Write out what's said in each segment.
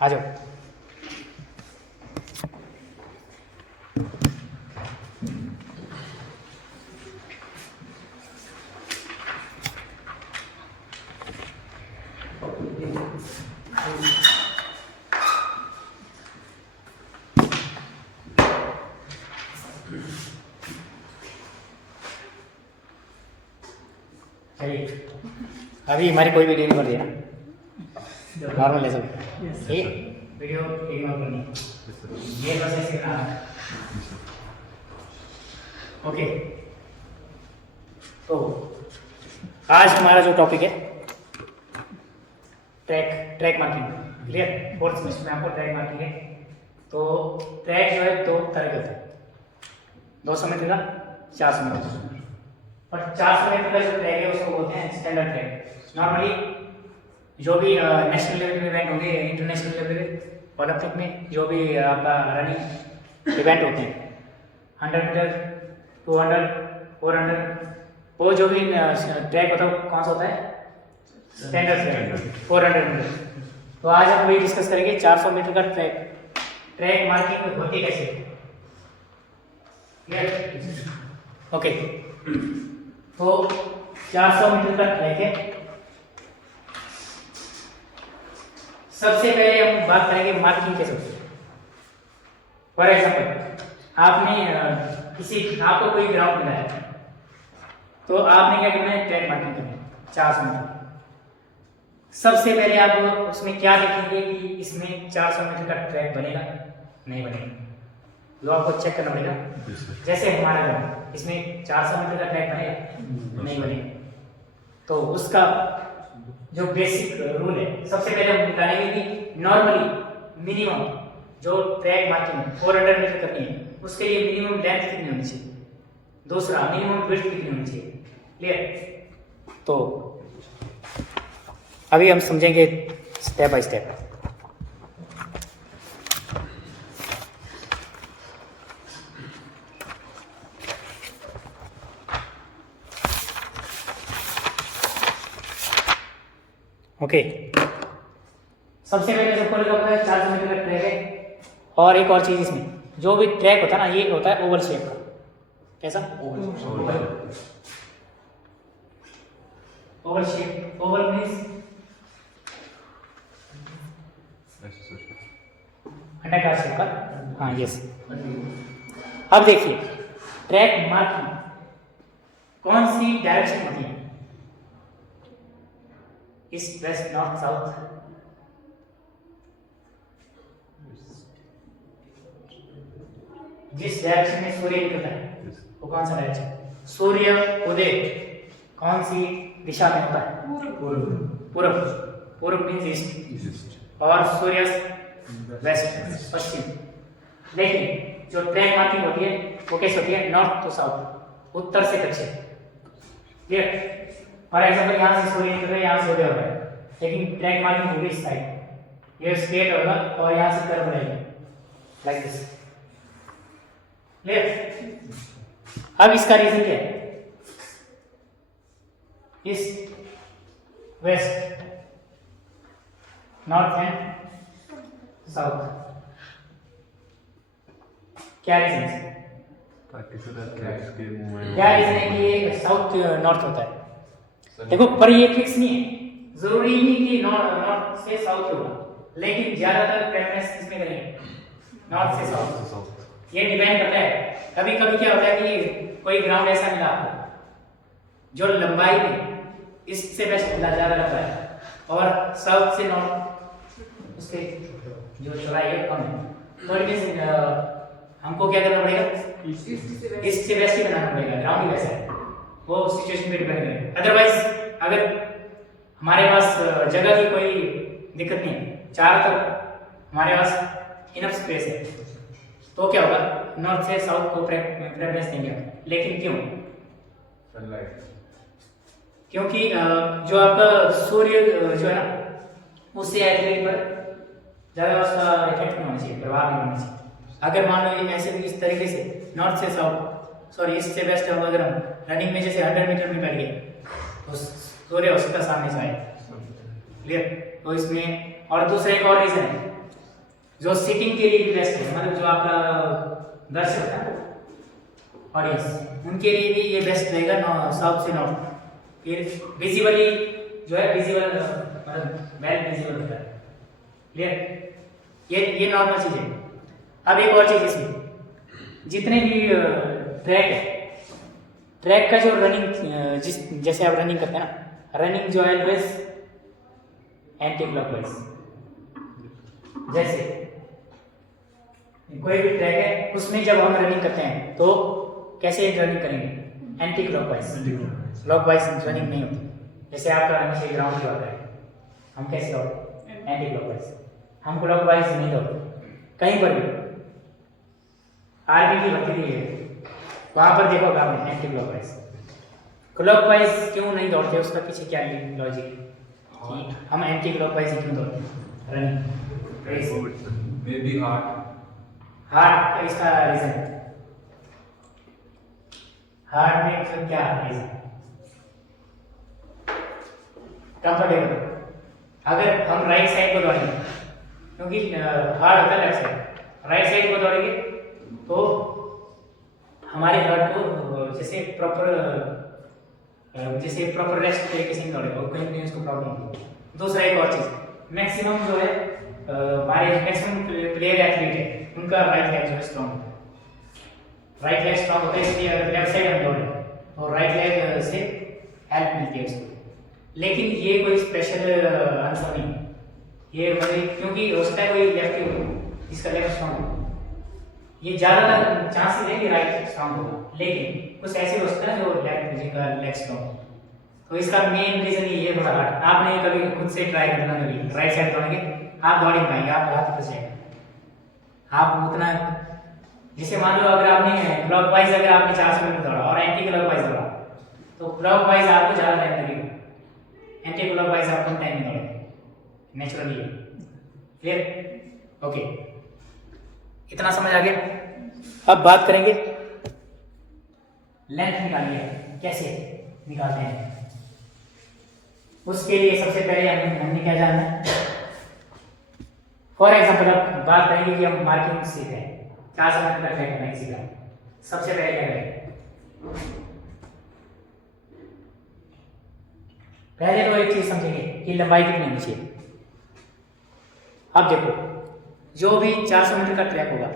आ जाओ। चलिए, अभी हमारी कोई वीडियो नहीं बन रही है ना, नॉर्मल है सब। ठीक है, वीडियो इग्नोर करनी है, ये बस ऐसे करना है। ओके, तो आज हमारा जो टॉपिक है track marking. Clear? Fourth semester में आपको ट्रैक मार्किंग है। तो ट्रैक जो है दो तरह के होते हैं, 200 मीटर का, 400 मीटर का। और 400 मीटर का जो ट्रैक है उसको बोलते हैं स्टैंडर्ड ट्रैक। नॉर्मली जो भी नेशनल लेवल के इवेंट होंगे, इंटरनेशनल लेवल पे, ओलंपिक में जो भी आपका रनिंग इवेंट होते हैं, 100 मीटर, 200, 400, वो जो भी ट्रैक होता है कौन सा होता है? Standard track, 400 metre. तो आज हम वही डिस्कस करेंगे 400 मीटर का ट्रैक मार्किंग होती कैसे। ओके, तो 400 मीटर का ट्रैक है। सबसे पहले हम बात करेंगे मार्किंग कैसे होती है। फॉर एग्जाम्पल, आपको कोई ग्राउंड मिला है, तो आपने क्या करना है? ट्रैक मार्किंग करनी है 400 मीटर। सबसे पहले आप उसमें क्या देखेंगे कि इसमें 400 मीटर का ट्रैक बनेगा नहीं बनेगा, जो आपको चेक करना पड़ेगा। जैसे हमारा ग्राउंड, इसमें 400 मीटर का ट्रैक बनेगा नहीं बनेगा। तो उसका जो बेसिक रूल है, सबसे पहले हम निकालेंगे कि नॉर्मली मिनिमम जो ट्रैक मार्किंग 400 मीटर करनी है, उसके लिए मिनिमम लेंथ कितनी होनी चाहिए, दूसरा मिनिमम विड्थ कितनी होनी चाहिए। क्लियर? तो अभी हम समझेंगे स्टेप बाय स्टेप। ओके, सबसे पहले जो होता है 400 मीटर का ट्रैक है। और एक और चीज, इसमें जो भी ट्रैक होता है ना, ये होता है ओवल शेप का। कैसा? Oval shape. ओवल मींस अंडाकार शेप का। हाँ, यस। अब देखिए, ट्रैक मार्किंग कौन सी डायरेक्शन होती है? East, west, north, south? जिस डायरेक्शन में सूर्य निकलता है वो कौन सा डायरेक्शन? सूर्य उदय कौन सी दिशा में होता है? पूर्व। पूर्व मींस ईस्ट, और सूर्यास्त वेस्ट, पश्चिम। लेकिन जो ट्रैक मार्किंग होती है वो कैसे होती है? नॉर्थ टू साउथ, उत्तर से दक्षिण। क्लियर? फॉर एग्जाम्पल, यहाँ से सूर्य निकल रहा है, यहाँ से उदय हो रहा है, लेकिन ट्रैक मार्किंग होगी इस साइड, ये स्ट्रेट होगा और यहाँ से कर्व रहेगा लाइक दिस। क्लियर? अब इसका रीजन क्या है? East, west, north and south. क्या रीजन है? क्या रीजन है कि ये साउथ नॉर्थ होता है? देखो, पर ये फिक्स नहीं है, जरूरी नहीं कि नॉर्थ से साउथ होगा, लेकिन ज्यादातर प्रेफरेंस किसमें करेंगे? नॉर्थ से साउथ। ये डिपेंड करता है। कभी कभी क्या होता है कि कोई ग्राउंड ऐसा मिला आपको जो लंबाई में ईस्ट से वेस्ट मिला, ज्यादा लंबा है, और साउथ से नॉर्थ उसके जो चौड़ाई है कम है, तो इट हमको क्या करना पड़ेगा? ईस्ट से वेस्ट ही बनाना पड़ेगा। ग्राउंड ही वैसा है, वो सिचुएशन पे डिपेंड करेगा। अदरवाइज अगर हमारे पास जगह की कोई दिक्कत नहीं है, चारों तरफ हमारे पास इनफ स्पेस है, तो क्या होगा? नॉर्थ से साउथ को प्रेफरेंस देंगे। लेकिन क्यों? सनलाइट। क्योंकि जो आपका सूर्य जो है ना, उससे एटलीट पर ज़्यादा उसका इफेक्ट नहीं होना चाहिए, प्रभाव नहीं होना चाहिए। अगर मान लो ऐसे भी इस तरीके से नॉर्थ से साउथ, सॉरी ईस्ट से वेस्ट, अगर हम रनिंग में जैसे 100 मीटर में कर गए तो सूर्य उसका सामने से आए। क्लियर? तो इसमें और दूसरा एक और रीजन है, जो सिटिंग के लिए भी बेस्ट है, मतलब जो आपका दर्शक है ऑडियंस, उनके लिए भी ये बेस्ट रहेगा साउथ से नॉर्थ। फिर विजिबली जो है विजिबल मतलब वेल विजिबल होता है। क्लियर? ये नॉर्मल चीज़ है। अब एक और चीज़ इसमें, जितने भी ट्रैक है, ट्रैक का जो रनिंग जैसे आप रनिंग करते हैं ना, रनिंग जो है ऑलवेज एंटी क्लॉकवाइज। जैसे कोई भी ट्रैक है उसमें जब हम रनिंग करते हैं तो कैसे रनिंग करेंगे? Anti clockwise. क्लॉकवाइज रनिंग नहीं होती। जैसे आपका नीचे ग्राउंड जो आता है, हम कैसे दौड़ते? Anti clockwise. हम क्लॉकवाइज नहीं दौड़ते कहीं पर भी। आर्मी की भर्ती दी है, वहां पर देखोगे आपने एंटी क्लॉकवाइज। क्लॉकवाइज क्यों नहीं दौड़ते, उसका पीछे क्या लॉजिक है कि हम एंटी क्लॉकवाइज क्यों दौड़ते हैं रनिंग? मे बी हार्ट इसका रीजन, हार्ट में फिर क्या रीजन? कंफर्टेबल। अगर हम राइट साइड को दौड़ेंगे, क्योंकि हार्ट होता है लेफ्ट साइड, राइट साइड को दौड़ेंगे तो हमारे हार्ट को जैसे प्रॉपर रेस्ट तरीके से नहीं दौड़ेगा, और कहीं उसको प्रॉब्लम होगी। दूसरा एक और चीज़, मैक्सिमम जो है हमारे मैक्सिमम प्लेयर एथलीट है उनका राइट लेग जो है स्ट्रॉन्ग होता है। राइट लेग स्ट्रॉन्ग होता है, इसलिए अगर लेफ्ट साइड हम दौड़े तो राइट लेग से हेल्प मिलती है उसको। लेकिन ये कोई स्पेशल आंसर नहीं है ये, मतलब क्योंकि हो सकता है कोई लेफ्ट हो जिसका लेग स्ट्रॉन्ग हो, ये ज़्यादा चांसेस है कि राइट स्ट्रॉन्ग होगा, लेकिन कुछ ऐसे हो सकता है जो लेफ्ट जिनका लेग स्ट्रॉन्ग हो। तो इसका मेन रीजन ये है थोड़ा हार्ट। आपने कभी खुद से ट्राई करना, कभी राइट साइड दौड़ेंगे आप दौड़ नहीं पाएंगे, आप हाथ फंस जाएगा। आप उतना, जैसे मान लो अगर आपने क्लॉकवाइज अगर आपने 400 मीटर दौड़ा और एंटी क्लॉकवाइज दौड़ा तो क्लॉकवाइज आपको ज़्यादा टाइम लगेगा, एंटी क्लॉकवाइज आप कम टाइम में दौड़ेंगे नेचुरली। क्लियर? ओके, इतना समझ आ गया। अब बात करेंगे लेंथ निकालिए, कैसे निकालते हैं। उसके लिए सबसे पहले हमने क्या जानना है? फॉर एग्जाम्पल अब बात करेंगे कि हम मार्किंग सीख रहे हैं, 400 मीटर का ट्रैक नहीं सीखा। सबसे पहले क्या करें? पहले तो एक चीज समझेंगे कि लंबाई कितनी होनी चाहिए। अब देखो, जो भी 400 मीटर का ट्रैक होगा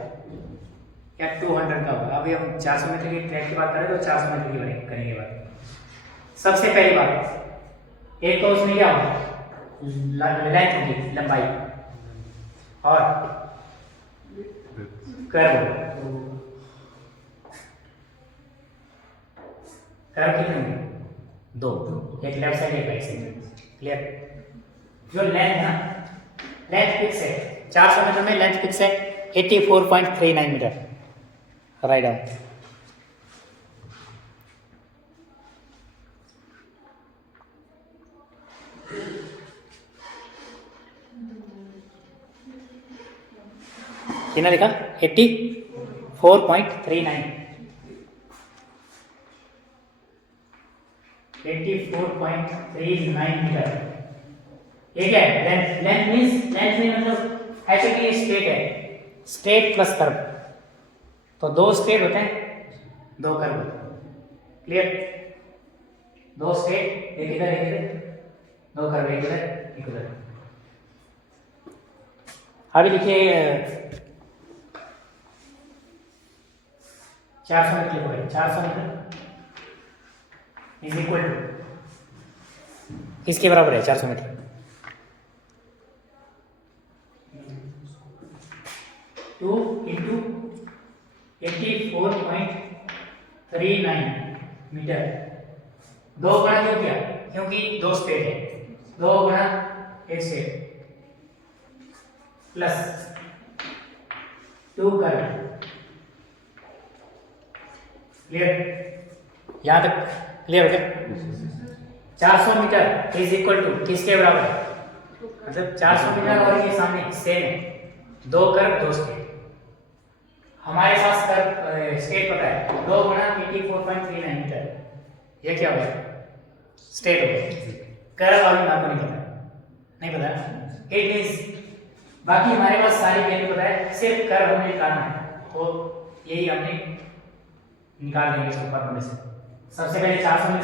या 200 का होगा, अभी हम 400 मीटर की ट्रैक की बात करें तो 400 मीटर की करेंगे बात। सबसे पहली बात, एक तो उसमें क्या होगा? लेंथ होगी, लंबाई, और कर्व। कर्व कितने होंगे? 2, एक लेफ्ट साइड एक राइट साइड। क्लियर? जो लेंथ है ना, लेंथ फिक्स है 400 मीटर में, लेंथ फिक्स है 84.39 मीटर। Write down. कितना लिखा? 84.39 मीटर। ये क्या है? लेंथ। लेंथ मींस, लेंथ में मतलब ऐसे कि स्ट्रेट है, स्ट्रेट प्लस कर्व। तो 2 स्ट्रेट होते हैं, 2 कर्व होते हैं। क्लियर? 2 स्ट्रेट, एक इधर एक इधर, 2 कर्व, एक इधर एक उधर। अभी लिखिए 400 मीटर लिखो। 400 मीटर इज इक्वल टू, किसके बराबर है 400 मीटर? 2 into 84.39 metre. 2 गुणा क्यों किया? क्योंकि 2 स्टेट है, 2 गुणा 1 स्टेट प्लस 2 कर्व। क्लियर? यहां तक क्लियर हो गया? 400 मीटर इज इक्वल टू किसके बराबर है? मतलब 400 मीटर और ये सामने सेम है, 2 कर्व 2 स्टेट। हमारे पास कर्व स्टेट पता है, 2 गुणा 84.39 मीटर, ये क्या हो गया? स्टेट हो गया। कर्व और आपको नहीं पता, नहीं पता। इट मींस बाकी हमारे पास सारी वैल्यू पता है, सिर्फ कर्व हमें निकालना है, तो यही हमने निकाल देंगे इसको फॉर्मूले से। सबसे पहले 400 में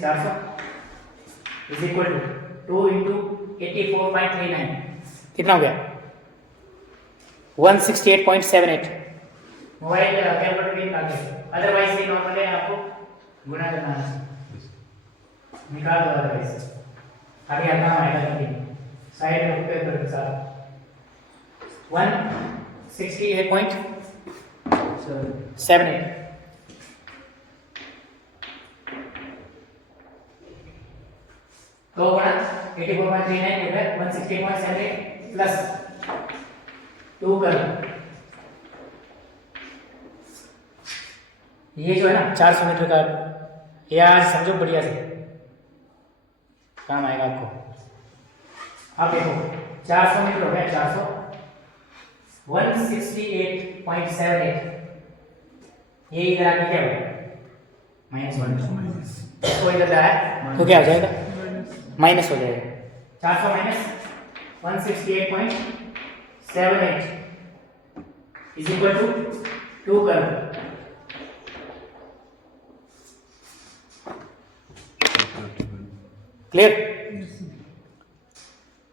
400 इज इक्वल टू 2 इंटू 84.39 कितना हो गया 168.78। मोबाइल कैलकुलेटर भी निकाल दे, अदरवाइज ये नॉर्मल है, आपको गुणा करना है, निकाल दो अदरवाइज आगे आता आएगा नहीं साइड में ऊपर कर साथ 168.78 तो गुणा 84.39 हो गया 168.78 प्लस 2 कर ये जो है ना 400 मीटर का, ये आज समझो बढ़िया से काम आएगा आपको। अब देखो 400 मीटर हो गया 400 168.78 ये इधर आके क्या होगा -1 इसको इधर लाया तो क्या हो जाएगा माइनस हो जाएगा 400 माइनस 168.78 इज इक्वल टू 2 कर क्लियर।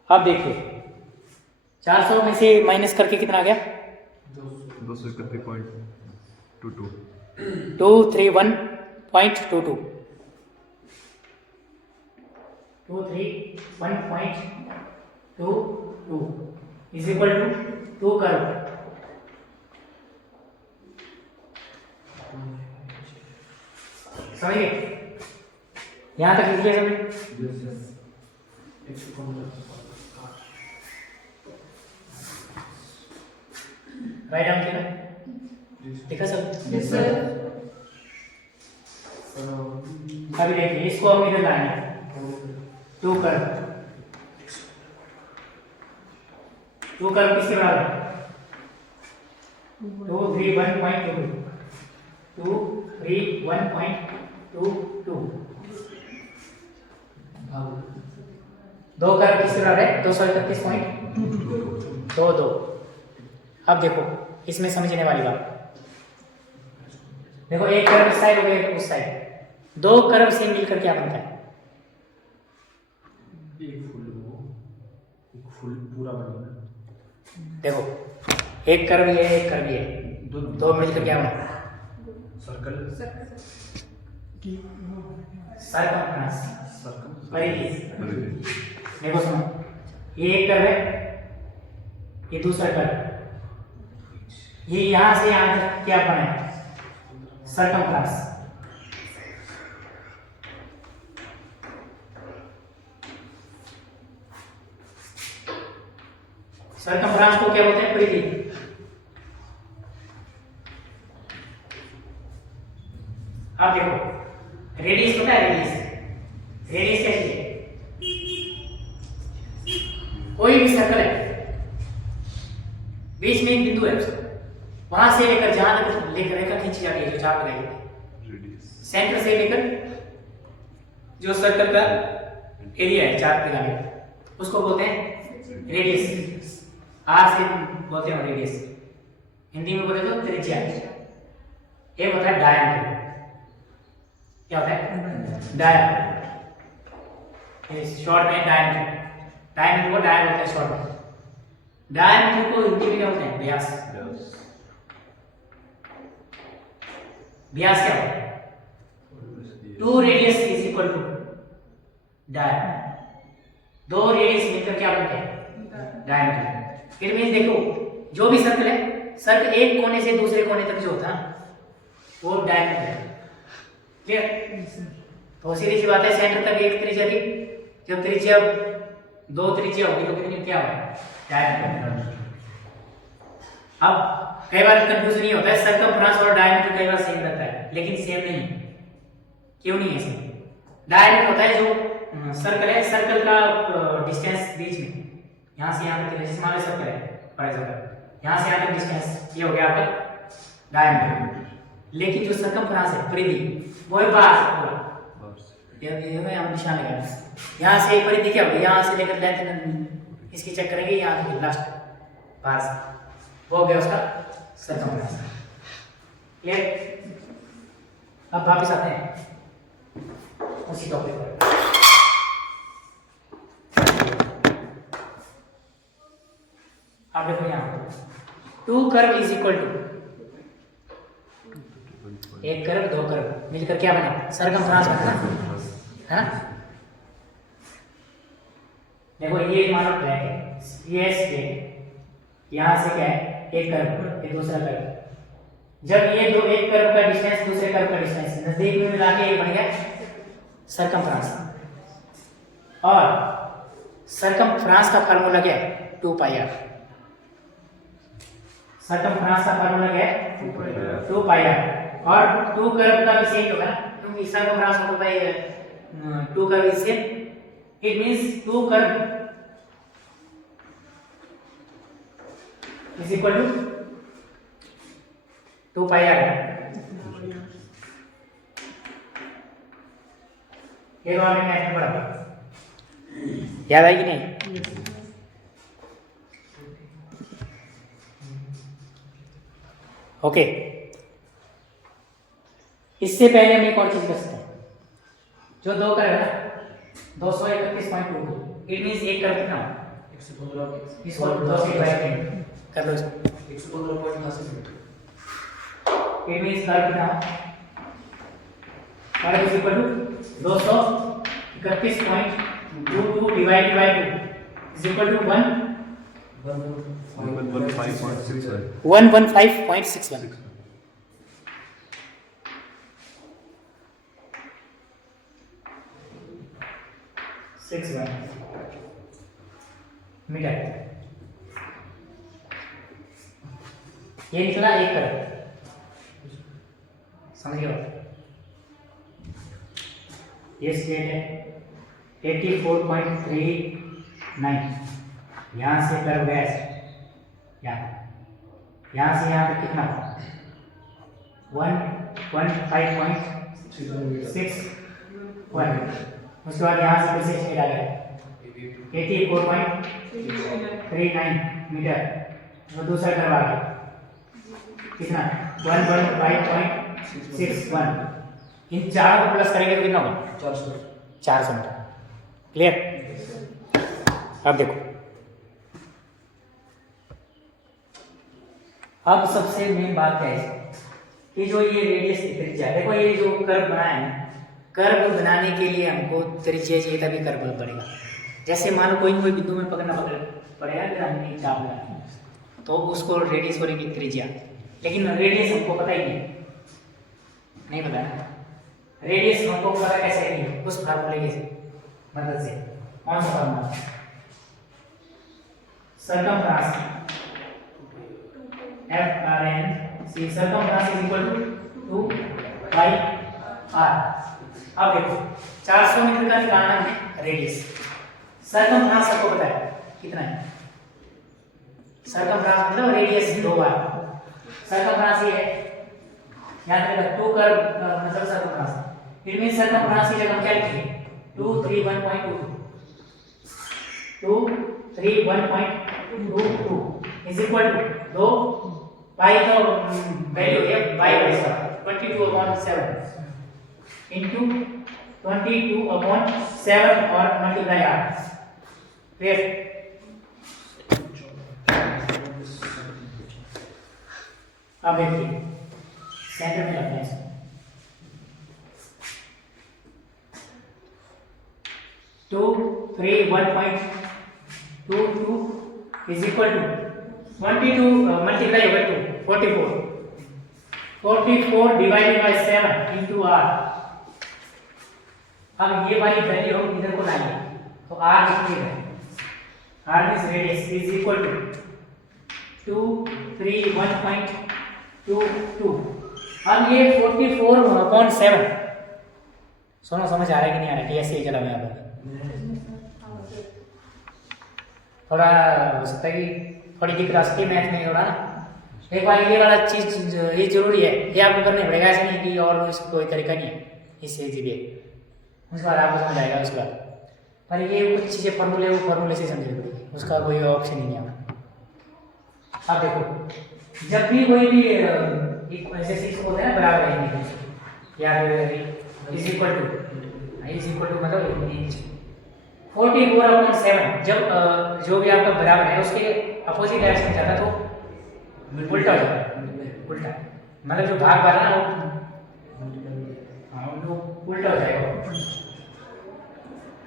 अब देखिए 400 में से माइनस करके कितना आ गया 231.22 231.22 231.22 इज इक्वल टू 2 करो समझिए यहां तक लिखिए सभी राइट डाउन किया देखा सब यस सर। अभी देखिए इसको हम इधर लाएंगे 2 कर किसके बराबर 231.22 231.22 2 कर किसके बराबर है 231.22। अब देखो इसमें समझने वाली बात देखो, एक कर्व इस साइड हो गया उस साइड, 2 कर्व से मिलकर क्या बनता है एक फुल पूरा बना। देखो एक कर्व ये एक कर्व ये दो मिलकर क्या बना सर्कल सरकमफ्रेंस सर्कल परिधि। देखो सुनो ये एक कर्व है, ये दूसरा कर्व, ये यहां से यहां तक क्या बना है सरकमफ्रेंस। सरकमफ्रेंस को क्या बोलते हैं परिधि। अब देखो रेडियस पता है, रेडियस कैसी है, कोई भी सर्कल है बीच में एक बिंदु है उसका, वहां से लेकर जहां तक लेकर रेखा खींची जाती है जो चाप लगाई जाती है, सेंटर से लेकर जो सर्कल का एरिया है चाप लगाने का उसको बोलते हैं रेडियस। आर से बोलते हैं रेडियस, हिंदी में बोले तो त्रिज्या। ये होता है डायमीटर। क्या होता है डायमीटर, शॉर्ट में डायमीटर, डायमीटर को डाया बोलते हैं शॉर्ट में। डायमीटर को हिंदी में क्या बोलते हैं व्यास। व्यास क्या होता है 2 radius is equal to diameter. 2 radius मिलकर क्या बनते हैं डायमीटर। फिर मींस देखो जो भी सर्कल है, सर्कल एक कोने से दूसरे कोने तक जो होता है वो डायमीटर है। क्लियर। तो सीधी सी बात है सेंटर तक एक त्रिज्या थी, जब त्रिज्या 2 त्रिज्या होगी तो कितनी क्या होगा डायमीटर। अब कई बार कंफ्यूजन ये होता है सर्कमफ्रेंस और डायमीटर कई बार सेम रहता है, लेकिन सेम नहीं है। क्यों नहीं है सेम? डायमीटर होता है जो सर्कल है, सर्कल का डिस्टेंस बीच में यहां से यहां तक, जैसे मान लो सर्कल है फॉर एग्जांपल, यहां से यहां तक डिस्टेंस ये हो गया आपका डायमीटर। लेकिन जो सर्कमफ्रेंस है परिधि वो है बाहर से पूरा, ये यहां निशान लगाना, यहां से परिधि क्या होगी, यहां से लेकर लेंथ इसकी चेक करेंगे यहां तक लास्ट पास, वो हो गया उसका सरकमफ्रेंस। क्लियर? अब वापस आते हैं उसी टॉपिक पर। आप देखो यहाँ 2 कर्व इज इक्वल टू, एक कर्व 2 कर्व मिलकर क्या बना? सरकमफ्रेंस बना, है ना? देखो ये मानो ट्रैक है, ये यहाँ से क्या है? एक कर्व, ये दूसरा कर्व। जब ये दो, एक कर्व का डिस्टेंस दूसरे कर्व का डिस्टेंस नजदीक में मिला के ये बन गया सरकमफ्रेंस। और सरकमफ्रेंस का फार्मूला क्या है? 2 पाई आर। सरकमफ्रेंस का फार्मूला क्या है? 2 पाई आर। और 2 कर्व का भी सेम होगा क्योंकि सरकमफ्रेंस होता है 2 curve is same, it means 2 curve is equal to 2 pi R. ये तो आपने मैथ में पढ़ा, याद आई कि नहीं? ओके, इससे पहले हम एक और चीज कर सकते हैं। जो 2 कर्व है ना 231.22, इट मींस एक कर्व कितना? 115। इसको 2 से डिवाइड कर लो, इसको 115.80। इट मींस कर्व कितना? Curve is equal to 231.22 divided by 2 is equal to 115.61 metre. ये निकला एक कर्व, समझिए। ये स्टेट है 84.39, यहाँ से कर्व गया यहाँ से यहाँ तक कितना? 115.61। उसके बाद यहाँ से फिर से स्टेट आ गया 84.39 मीटर। वो दूसरा कर्व आ गया कितना? 115.61। इन चारों को प्लस करेंगे तो कितना होगा? 400 मीटर। क्लियर? अब देखो, अब सबसे मेन बात क्या है कि जो ये रेडियस त्रिज्या, देखो ये जो कर्व बनाया है, कर्व बनाने के लिए हमको त्रिज्या चाहिए तभी कर्व बनेगा। जैसे मान लो कोई बिंदु में पकड़ना पड़ेगा, फिर हमने चाप लगाना तो उसको रेडियस बोलेंगे त्रिज्या। लेकिन रेडियस हमको पता ही नहीं पता है। रेडियस हमको पता कैसे नहीं? उस फार्मूले की मदद से। कौन सा formula? Circumference, FRNC, circumference is equal to 2 pi r। अब देखो 400 मीटर का निकालना है रेडियस। सरकमफ्रेंस आपको पता है कितना है? सरकमफ्रेंस मतलब रेडियस 2 बार। सरकमफ्रेंस ये है, याद रखना 2 कर्व मतलब सरकमफ्रेंस। इट मींस सरकमफ्रेंस की जगह हम क्या लिखेंगे? 231.22 231.22 इज इक्वल टू 2 पाई का वैल्यू है पाई बाय 22/7 इनटू 22/7 और मल्टीप्लाई r। फिर अब देखिए सेंटर में रखना है इसको। 231.22 is equal to 22 multiply over 2 44 divided by 7 into r। अब ये वाली वैल्यू हम इधर को लाएंगे तो r लिखिएगा, r is radius is equal to 231.22। अब ये 44/7, सुनो समझ आ रहा है कि नहीं आ रहा है? कि ऐसे ही चला मैं थोड़ा हो सकता है कि थोड़ी दिक्कत आ सकती है मैथ में, हो रहा ना। एक बार ये वाला चीज ये जरूरी है, ये आपको करना पड़ेगा, ऐसा नहीं कि और इसका कोई तरीका नहीं है इससे जीविए। उसके बाद आपको समझ आएगा उसके बाद। पर ये कुछ चीज़ें फार्मूले वो फार्मूले से समझनी पड़ेगी, उसका कोई ऑप्शन ही नहीं है। अब देखो, जब भी कोई भी जैसे इसको बोलते हैं ना बराबर है या इज इक्वल टू मतलब 44/7 जब जो भी आपका बराबर है उसके अपोजिट डायरेक्शन में जाता तो उल्टा हो जाता है। उल्टा मतलब जो भाग वाला ना वो वो उल्टा हो जाएगा।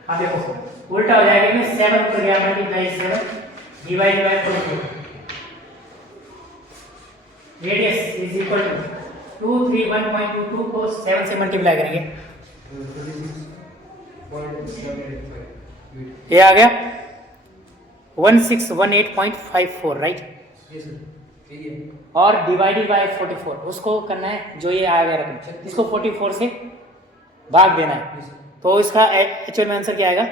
अब देखो उल्टा हो जाएगा कि 7 कर गया multiply 7 divide by 44 radius is equal to 231.22 को 7 से मल्टीप्लाई करेंगे, ये आ गया 1618.54 राइट। और डिवाइडेड बाय 44 उसको करना है, जो ये आ गया रकम इसको 44 से भाग देना है, तो इसका एक्चुअल में आंसर क्या आएगा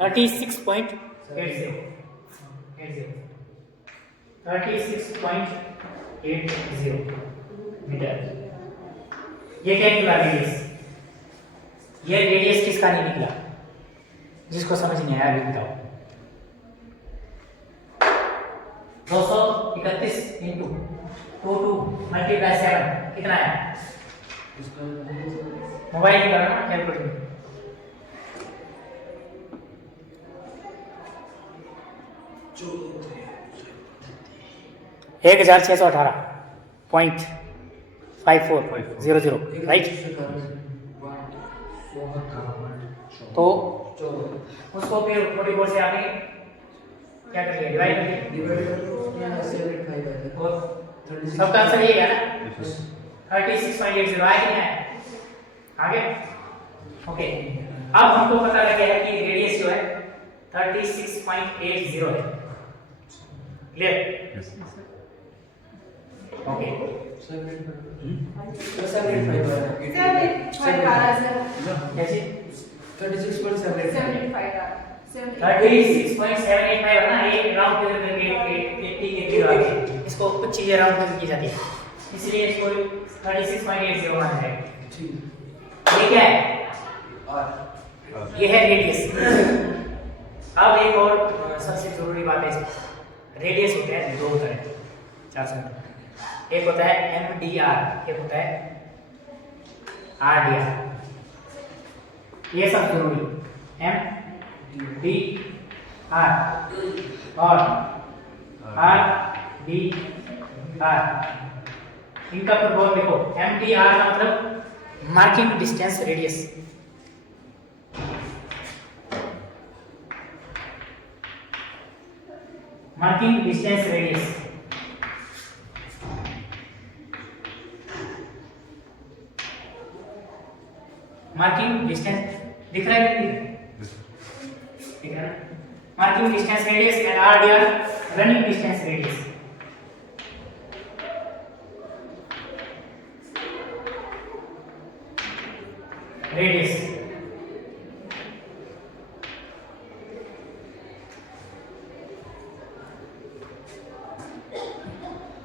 36.80 मीटर। ये क्या निकला रेडियस, ये रेडियस किसका नहीं निकला, जिसको समझ नहीं आया अभी बताओ। 231 इंटू 22 मल्टीप्लाई 7 कितना है, मोबाइल की करना कैलकुलेटर में। एक 1618.5400 राइट। तो उसको फिर 44 से आपने क्या कर लिया, डिवाइड कर लिया, और सबका आंसर यही है ना 36.80 आया कि नहीं आया, आगे ओके। अब हमको पता लग गया है कि रेडियस जो है 36.80 है, क्लियर ओके। कैसे 36.785 है ना, एक राउंड फिगर करके 80 के जीरो आगे इसको कुछ चीजें राउंड फिगर की जाती है, इसलिए इसको 36.80 माना जाएगा। ये क्या है, ये है रेडियस। अब एक और सबसे जरूरी बात है, रेडियस होते हैं दो तरह के 400 मीटर, एक होता है MDR, एक होता है RDR। ये सब जरूरी MDR और RDR, इनका प्रभाव देखो। MDR का मतलब marking distance radius, marking distance radius marking distance दिख रहा है, दिख रहा है marking distance radius and RDR running distance radius. Radius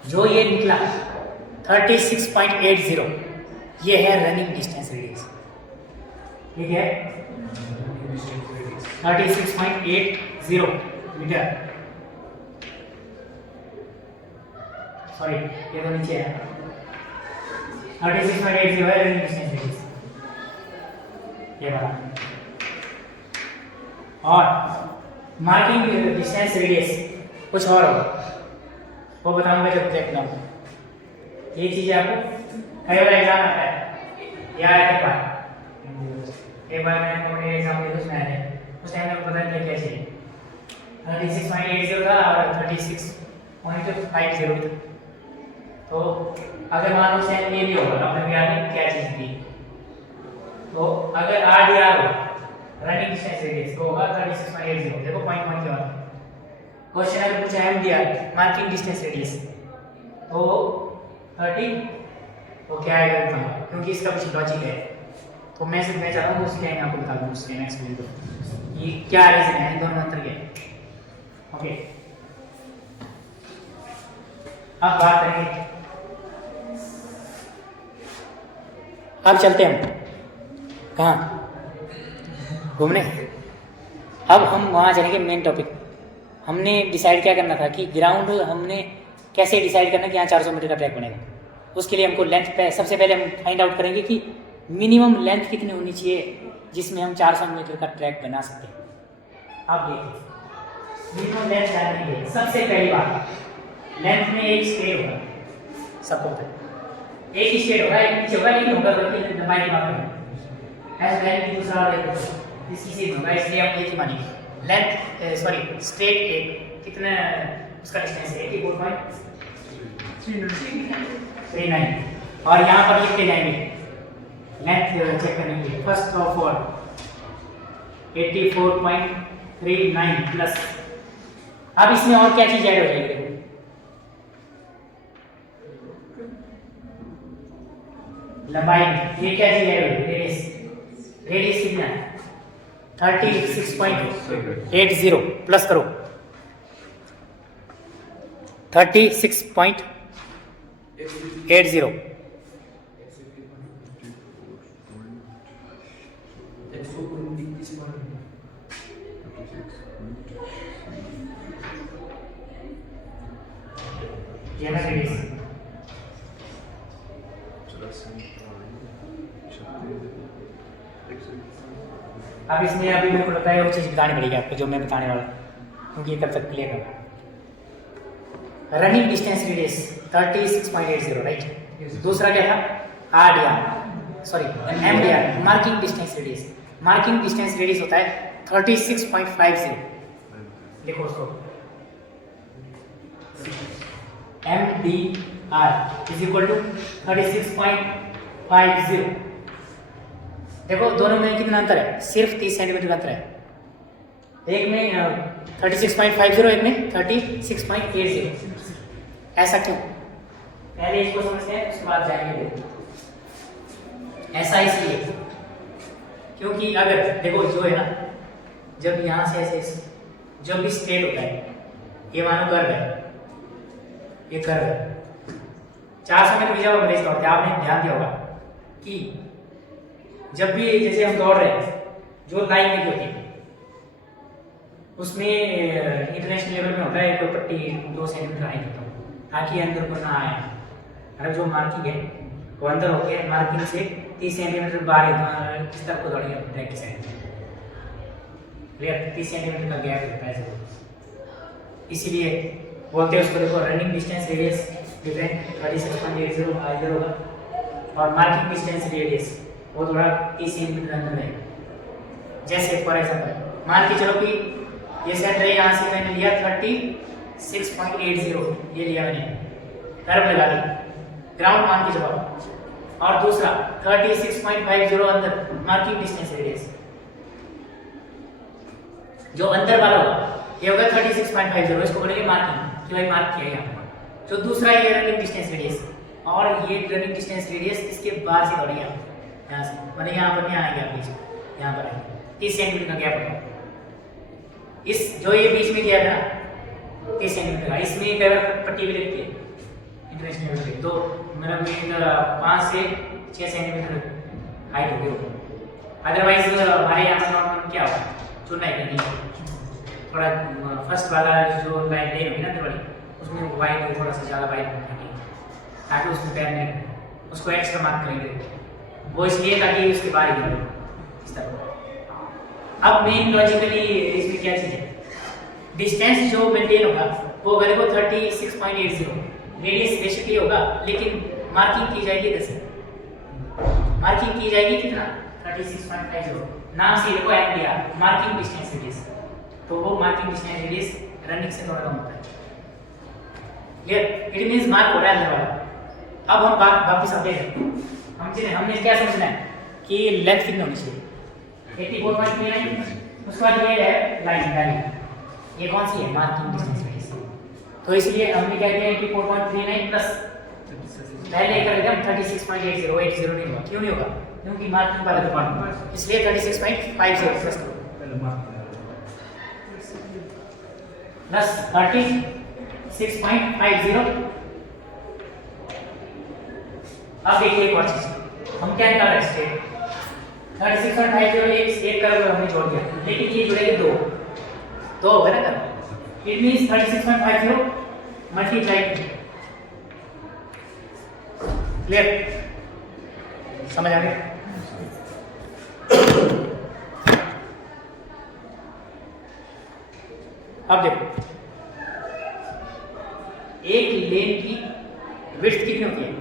जो ये निकला 36.80, ये है रनिंग डिस्टेंस रेडियस, ठीक है 36.80 मीटर, सॉरी ये तो नीचे है 36.80 है रनिंग डिस्टेंस रेडियस ये वाला। और मार्किंग डिस्टेंस रेडियस कुछ और होगा, वो बताऊंगा जब देखना होगा। ये चीज आपको कई बार एग्जाम आता है, यार एक बार मैंने मोटे एग्जाम दिया उसमें आया, उस टाइम में पता नहीं क्या चाहिए 36.80 था और 36.50 था। तो अगर मान लो सेम ये भी होगा, अपने याद में क्या चीज थी, तो अगर RDR हो रनिंग डिस्टेंस रेडियस तो होगा 36.80। देखो पॉइंट पॉइंट क्या होगा। क्वेश्चन अगर पूछा MDR मार्किंग डिस्टेंस रेडियस तो 30, तो क्या आएगा बताओ, क्योंकि इसका कुछ लॉजिक है। तो मैं चाहता हूँ उसके टाइम आपको बता दूँ, उसके नेक्स्ट वीडियो ये क्या रीजन है, दोनों अंतर क्या है। ओके अब बात करेंगे, अब चलते हैं कहाँ घूमने। अब हम वहाँ चलेंगे मेन टॉपिक, हमने डिसाइड क्या करना था कि ग्राउंड हमने कैसे डिसाइड करना कि यहाँ 400 मीटर का ट्रैक बनेगा। उसके लिए हमको लेंथ पे सबसे पहले हम फाइंड आउट करेंगे कि मिनिमम लेंथ कितनी होनी चाहिए जिसमें हम 400 मीटर का ट्रैक बना सकते हैं। आप देखिए मिनिमम लेंथ जानने के लिए सबसे पहली बात लेंथ में एक स्केल होगा, सबको पता है एक ही स्केल होगा, एक पीछे होगा, लेकिन होगा बल्कि लंबाई की बात करें ऐसे लेंथ दूसरा इसकी सेम होगा, इसलिए आप एक ही मानिए लेंथ सॉरी स्ट्रेट एक कितना उसका डिस्टेंस है 84.39 और यहाँ पर लिखते जाएंगे लेंथ चेक करने के लिए फर्स्ट ऑफ ऑल 84.39 प्लस। अब इसमें और क्या चीज ऐड हो जाएगी, लंबाई ये क्या चीज ऐड होगी, रेडियस। रेडियस कितना है 36.80 प्लस करो 36.80 ये ना रेडियस। अब इसमें अभी मेरे को लगता है वो चीज़ बतानी पड़ेगी आपको जो मैं बताने वाला हूँ, क्योंकि ये कब तक क्लियर होगा। Running distance radius 36.80 right. दूसरा क्या था RDR sorry MDR marking distance radius. Marking distance radius होता है 36.50, लिखो उसको एमडीआर इज इक्वल टू 36.50। देखो दोनों में कितना अंतर है, सिर्फ 30 सेंटीमीटर का अंतर है। एक में 36.50 एक में 36.80। ऐसा क्यों, पहले इसको समझते हैं उसके बाद जाएंगे। ऐसा इसलिए क्योंकि अगर देखो जो है ना जब यहाँ से ऐसे जब भी स्ट्रेट होता है, ये मानो कर्व है, ये कर्व है 400 मीटर की जगह रेस का होता है। आपने ध्यान दिया होगा कि जब भी जैसे हम दौड़ रहे हैं जो लाइन में होती है उसमें इंटरनेशनल लेवल में होता है कोई पट्टी 2 सेंटीमीटर हाइट होता है ताकि अंदर को ना आए। अगर जो मार्किंग है वो अंदर होके मार्किंग से 30 सेंटीमीटर बाहर इस तरफ को दौड़ेगा ट्रैक की साइड क्लियर। 30 सेंटीमीटर का गैप होता है इसीलिए बोलते हैं उसको। देखो रनिंग डिस्टेंस रेडियस डिफरेंट 36.80 होगा और मार्किंग डिस्टेंस रेडियस वो थोड़ा 30 सेंटीमीटर अंदर है। जैसे फॉर एग्जांपल मान के चलो कि ये सेट है, यहाँ से मैंने लिया 36.80 ये लिया मैंने, कर्व लगा दी, ग्राउंड मान के चलो। और दूसरा 36.50 अंदर मार्किंग डिस्टेंस रेडियस, जो अंदर वाला होगा ये होगा 36.50, इसको बोलेंगे मार्किंग कि भाई मार्क किया यहाँ। जो दूसरा ये रनिंग डिस्टेंस रेडियस और ये रनिंग डिस्टेंस रेडियस इसके बाहर से दौड़ेगा यहाँ से, मैंने यहाँ पर नहीं आएंगे आप बीच यहाँ पर आएंगे 30 सेंटीमीटर का गैप होगा। इस जो ये बीच में गैप है ना 30 सेंटीमीटर का, इसमें एक अगर पट्टी भी लगती है इंटरनेशनल लेवल पे तो मतलब 5 से 6 सेंटीमीटर हाइट होगी। अदरवाइज हमारे यहाँ पर नॉर्मल क्या होगा चुनाई करनी थोड़ा फर्स्ट वाला जो लाइन लेन होगी ना अंदर वाली उसमें वाइड थोड़ा सा ज़्यादा वाइड होगी ताकि उसमें पैर नहीं उसको एक्स्ट्रा मार्क करेंगे वो इसलिए ताकि उसके बाहर ही दौड़े इस तरह। अब मेन लॉजिकली इसमें क्या चीज़ है, डिस्टेंस जो मेंटेन होगा वो अगर को 36.80 रेडियस बेसिकली होगा, लेकिन मार्किंग की जाएगी कैसे, मार्किंग की जाएगी कितना 36.50, नाम से देखो एमडीआर मार्किंग डिस्टेंस रेडियस, तो वो मार्किंग डिस्टेंस रेडियस रनिंग से थोड़ा कम होता है। क्लियर, इट मींस मार्क हो रहा है अंदर वाला। अब हम बात वापस आते हैं, हमने क्या समझना है कि लेंथ कितनी होनी चाहिए 84.39, उसके बाद ये है लाइन, ये कौन सी है मार्किंग डिस्टेंस रेडियस। तो इसलिए हमने क्या किया 84.39 प्लस पहले करेंगे हम 36.80 नहीं होगा, क्यों नहीं होगा क्योंकि मार्किंग वाला डिपार्टमेंट, इसलिए 36.50 प्लस करो प्लस 36.50। अब देखिए एक और चीज, हम क्या निकाल रहे हैं 36.50 एक कर्व हमने जोड़ दिया, लेकिन ये जुड़ेंगे दो हो गए ना curve, it means 36.50 multiply 2। Clear? समझ आ गया? अब देखो, एक लेन की विड्थ कितनी होती है?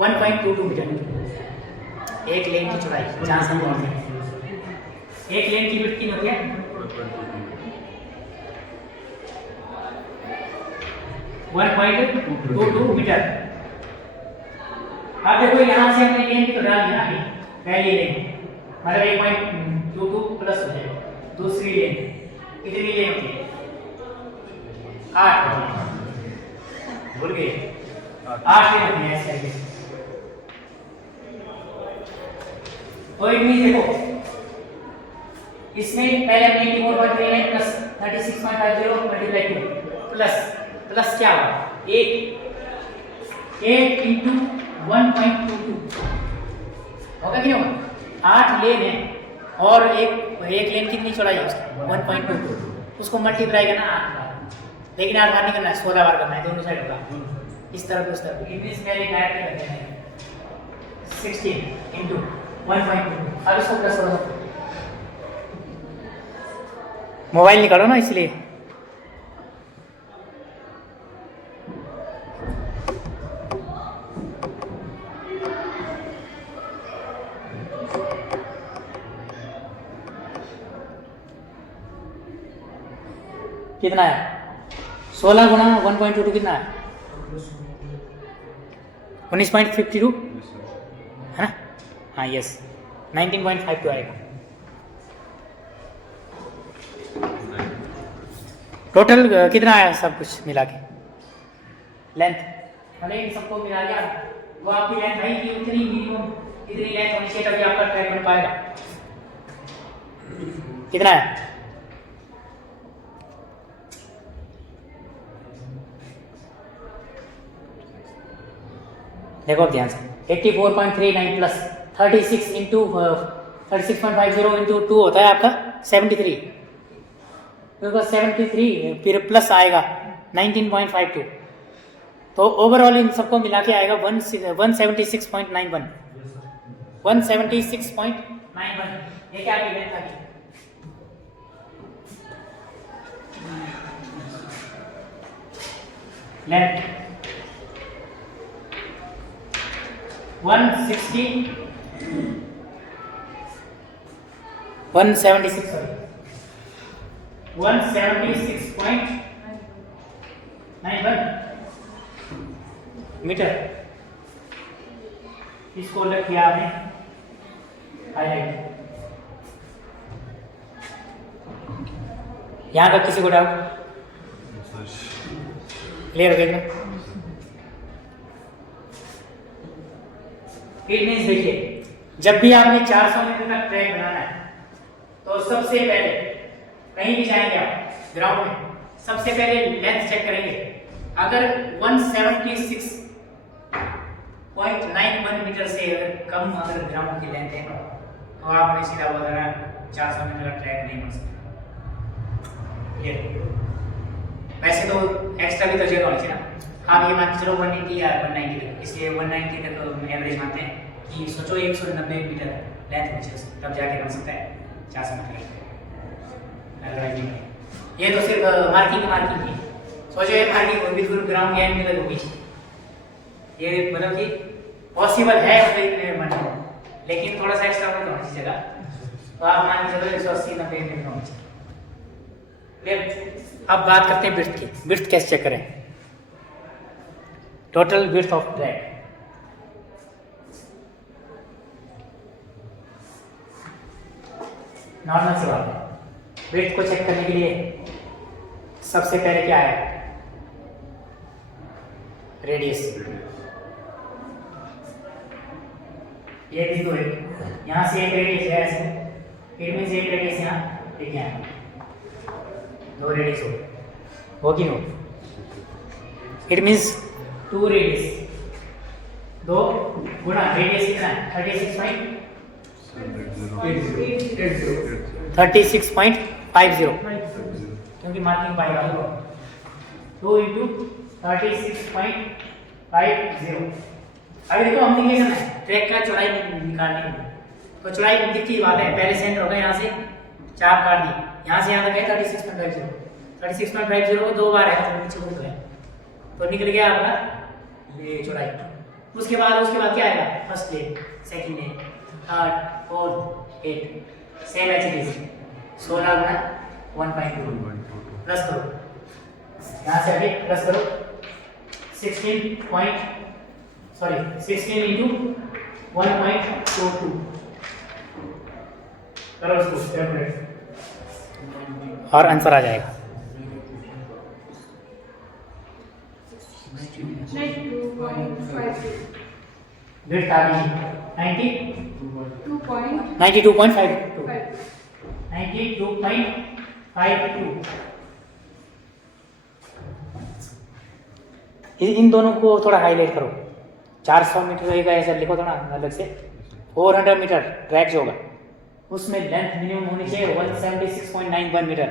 1.22 मीटर। एक लेन की चौड़ाई, जहां से हम बोलते हैं एक लेन की विड्थ कितनी होती है? 1.22 मीटर। अब देखो यहाँ से हमने लेन तो डाल दिया ना, पहली लेन मतलब 1.22 प्लस हो जाएगा। दूसरी लेन कितनी लेन होती है? 8 भूल गए, 8 लेन होती है ऐसे। तो इनमें देखो, इसमें पहले हमने 84.39 प्लस 36.50 मल्टीप्लाई 2 प्लस क्या होगा? 8 इंटू 1.22 होगा कि नहीं होगा? 8 लेन है और एक लेन कितनी चौड़ाई है उसकी? 1.22। उसको मल्टीप्लाई करना 8 बार, लेकिन 8 बार नहीं करना है, 16 बार करना है, दोनों साइड होगा, इस तरफ उस तरफ। इंग्लिश में डायरेक्ट करते हैं 16 इंटू 1.22। अब इसको प्लस करो, मोबाइल निकालो ना इसलिए। कितना है? 16 गुणा 1.22 कितना है? 19.52 है ना? हाँ यस, 19.52 आएगा। टोटल कितना आया सब कुछ मिला के? लेंथ मतलब इन सबको मिला लिया, वो आपकी लेंथ भाई की उतनी मिनिमम इतनी लेंथ होनी चाहिए तभी आपका ट्रैक बन पाएगा। कितना है? देखो ध्यान से, 84.39 प्लस 36 इंटू 36.50 इंटू 2 होता है आपका 73। तो 73 फिर प्लस आएगा 19.52, तो ओवरऑल इन सबको मिला के आएगा 176.91। 176.91 ये क्या गिवन था? Length 176.91 metre. इसको लिखिए आपने हाईलाइट। यहां तक किसी को डाउट? क्लियर हो गया? मीन्स देखिए, जब भी आपने 400 मीटर का ट्रैक बनाना है तो सबसे पहले कहीं भी जाएंगे आप ग्राउंड में, सबसे पहले लेंथ चेक करेंगे। अगर 176.91 मीटर से कम अगर ग्राउंड की लेंथ है तो आपने सीधा बोला 400 मीटर का ट्रैक नहीं बन सकता। वैसे तो एक्स्ट्रा भी तो जगह होनी चाहिए ना। आप ये मान के चलो 180 या 190 तक, इसलिए 190 तक एवरेज मानते हैं कि सोचो 190 मीटर लेंथ होनी चाहिए, तब जाके बन सकता है 400 मीटर। ये तो सिर्फ मार्किंग की, सोचो ये मार्किंग बिल्कुल ग्राउंड एंड में होगी, ये मतलब कि पॉसिबल है लेकिन थोड़ा सा एक्स्ट्रा होनी चाहिए जगह, तो आप मान के चलो 180-90 मीटर होनी चाहिए। अब बात करते हैं विड्थ की। विड्थ कैसे चेक करें? Total width of track, normal सी बात है। विड्थ को चेक करने के लिए सबसे पहले क्या है? रेडियस। ये भी तो है, यहाँ से एक रेडियस है ऐसे, फिर में से एक रेडियस यहाँ, ठीक है, 2 रेडियस हो कि नो? इट मीन्स 2 रेडियस, 2 गुणा रेडियस कितना है? 36.50। क्योंकि मार्किंग पाएगा तो 2 इंटू 36.50। अभी देखो हमने क्या करना है, ट्रैक का चौड़ाई निकालनी है। तो चौड़ाई दिखती बात है, पहले सेंटर होगा, यहाँ से चाप काट दी, यहाँ से यहाँ तक है 36.50। 36.50 को 2 बार है तो नीचे को तो है, तो निकल गया आपका ये चौड़ाई। उसके बाद क्या आएगा, first leg, second leg, third, fourth, 8 same एचडीज 16 गुना 1.2 प्लस करो, यहाँ से अभी प्लस करो 16 इंटू 1.22 करो उसको कैलकुलेट और आंसर आ जाएगा। 92.52 वेट आ गई 92.52 इन दोनों को थोड़ा हाईलाइट करो। 400 मीटर रहेगा ऐसा लिखो थोड़ा अलग से। 400 मीटर ट्रैक जो होगा उसमें लेंथ मिनिमम होनी चाहिए 176.91 मीटर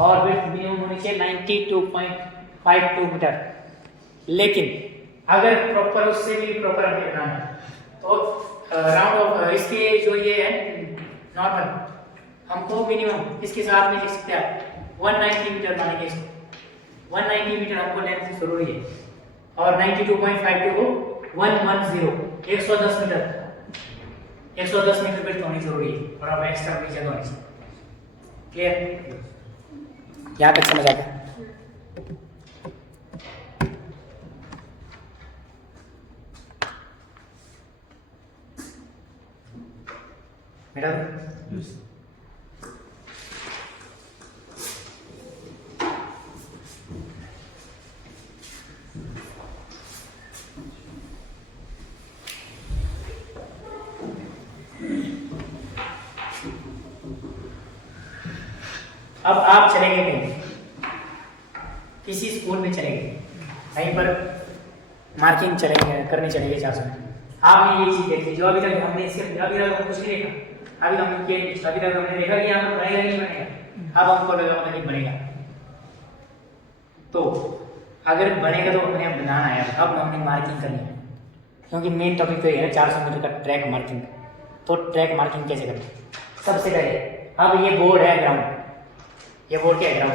और विड्थ मिनिमम होनी चाहिए 92.52 मीटर। लेकिन अगर प्रॉपर उससे भी प्रॉपर अपडेट बनाना है तो राउंड ऑफ इसके जो ये है नॉर्मल हमको मिनिमम इसके साथ में लिख सकते हैं 190 मीटर मानेंगे इसको। 190 मीटर हमको लेंथ जरूरी है और 92.52 को 110 110 मीटर 110 मीटर विड्थ होनी जरूरी है और अब एक्स्ट्रा भी जगह होनी चाहिए। क्लियर, यहाँ तक समझ आ गया? मैडम अब आप चलेंगे कहीं, किसी स्कूल में चलेंगे, कहीं पर मार्किंग चलेंगे करने चलेंगे 400 मीटर। आपने ये चीज देखी जो अभी तक हमने इससे अभी तक कुछ नहीं देखा, अभी हमने देखा कि यहाँ पर बनेगा नहीं बनेगा, अब हमको लगा पता नहीं बनेगा। तो अगर बनेगा तो हमने बनाना है, अब हमने मार्किंग करनी है क्योंकि मेन टॉपिक तो ये है 400 मीटर का ट्रैक मार्किंग। तो ट्रैक मार्किंग कैसे करें? सबसे पहले अब ये बोर्ड है ग्राउंड, ये बोर्ड क्या है ग्राउंड।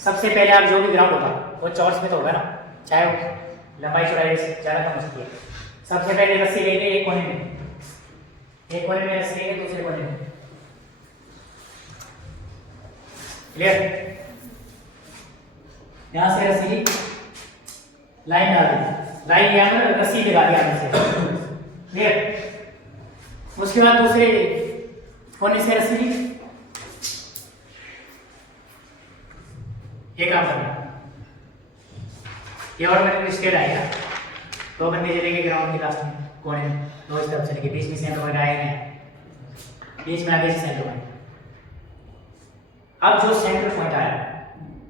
सबसे पहले आप जो भी ग्राउंड होगा वो चौरस में तो होगा ना, चाहे वो लंबाई चौड़ाई ज़्यादा कम हो सकती है। सबसे पहले रस्सी लेंगे एक कोने में रस्सी लेंगे दूसरे कोने में। क्लियर, यहाँ से रस्सी ली, लाइन डाल दी, लाइन यहाँ पर रस्सी लगा दी आगे से। क्लियर, उसके बाद दूसरे कोने से रस्सी ली, ये काम करना। ये और मैंने स्टेट आएगा, 2 बंदे चलेंगे ग्राउंड के लास्ट में कोने में, 2 इस तरफ चलेंगे, बीच में सेंटर पॉइंट आएगा, बीच में आगे से सेंटर पॉइंट। अब जो सेंटर पॉइंट आया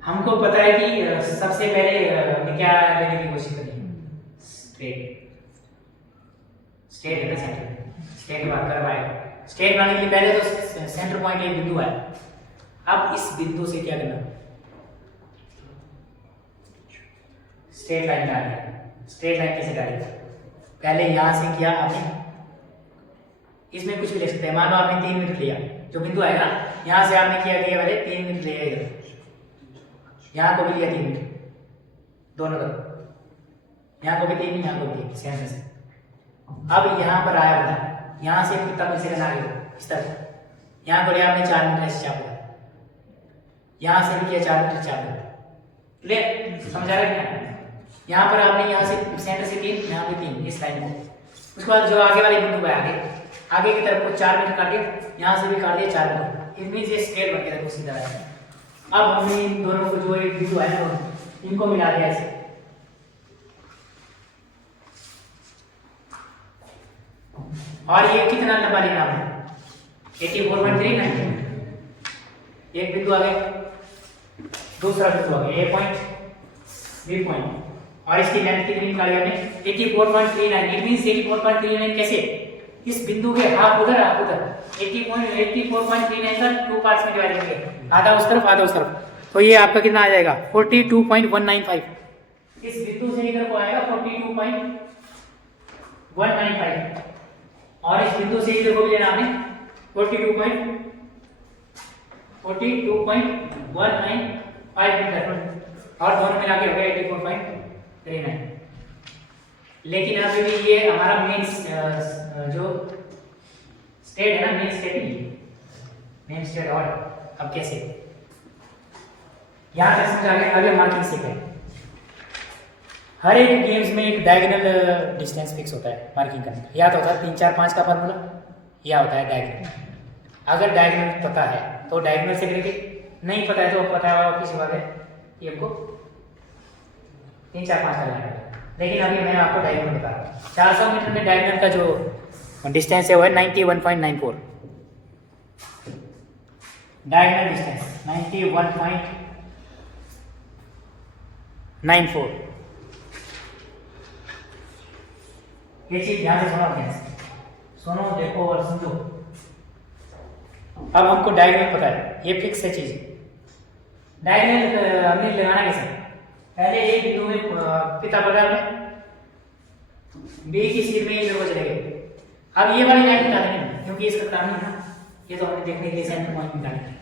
हमको पता है कि सबसे पहले हमने क्या लेने की कोशिश करी, स्ट्रेट है ना सेंटर, स्ट्रेट के बाद कर्व आएगा। स्ट्रेट बनाने के लिए पहले तो सेंटर पॉइंट एक बिंदु है। अब इस बिंदु से क्या करना, स्ट्रेट लाइन डालनी। स्ट्रेट लाइन कैसे डालेगा, पहले यहां से किया आपने, इसमें कुछ भी ले सकते हैं। मान लो आपने 3 मीटर लिया, जो बिंदु आएगा यहां से आपने किया कि ये वाले 3 मीटर लिया, इधर यहां को भी लिया 3 मीटर, दोनों तरफ, यहां को भी 3, यहां को भी 3, सेंटर से। अब यहां पर आया बता, यहां से कितना पीछे करना आगे इस तरफ, यहां को लिया आपने 4 मीटर ऐसे चाप दिया, यहां से भी किया 4 मीटर चाप दिया। क्लियर, समझा रहे हैं? यहाँ पर आपने यहाँ से सेंटर से 3, यहाँ पे 3 इस लाइन को। उसके बाद जो आगे वाले बिंदु है आगे की तरफ को 4 मीटर काट दिया, यहाँ से भी काट दिया 4 मीटर, इनमें ये स्ट्रेट बन गया, देखो सीधा है। अब हमने इन दोनों को जो एक बिंदु है ना इनको मिला दिया ऐसे। और ये कितना लंबा लेना है, 84.39, एक बिंदु आ गया, दूसरा बिंदु आ गया, ए पॉइंट बी पॉइंट, और इसकी लेंथ कितनी निकाली हमने 84.39। इट मींस 84.39 कैसे, इस बिंदु के हाफ उधर 84.39 का 2 पार्ट्स में डिवाइड करेंगे, आधा उस तरफ आधा उस तरफ। तो ये आपका कितना आ जाएगा 42.195। इस बिंदु से इधर को आएगा 42.195 और इस बिंदु से इधर को भी लेना हमने 42.195 मीटर और दोनों मिला के हो गया 84.39। लेकिन अभी भी ये हमारा मेन जो स्टेट है ना, मेन स्टेट ही मेन स्टेट। और अब कैसे यहाँ तक समझ आ गया। अभी मार्किंग सीख है। हर एक गेम्स में एक डायगोनल डिस्टेंस फिक्स होता है मार्किंग करने का। या तो होता है 3 4 5 का फार्मूला, या होता है डायगोनल। अगर डायगोनल पता है तो डायगोनल से करेंगे, नहीं पता है तो पता है किसी बात है कि हमको 3 4 5 का लेना है। लेकिन अभी मैं आपको डायगोनल बता रहा हूँ। 400 मीटर में डायगोनल का जो डिस्टेंस है वो है 91.94। Diagonal distance 91.94। ये चीज ध्यान से सुनो, सुनो देखो और समझो। अब हमको डायगोनल पता है, ये फिक्स है चीज। डायगोनल हमने लगाना कैसे? पहले एक बिंदु में कितना पड़ा हमने बी की सीध में इधर को चले गए। अब ये वाली लाइन निकालेंगे क्योंकि इसका काम नहीं था, ये तो हमने देखने के लिए सेंटर पॉइंट निकालेंगे।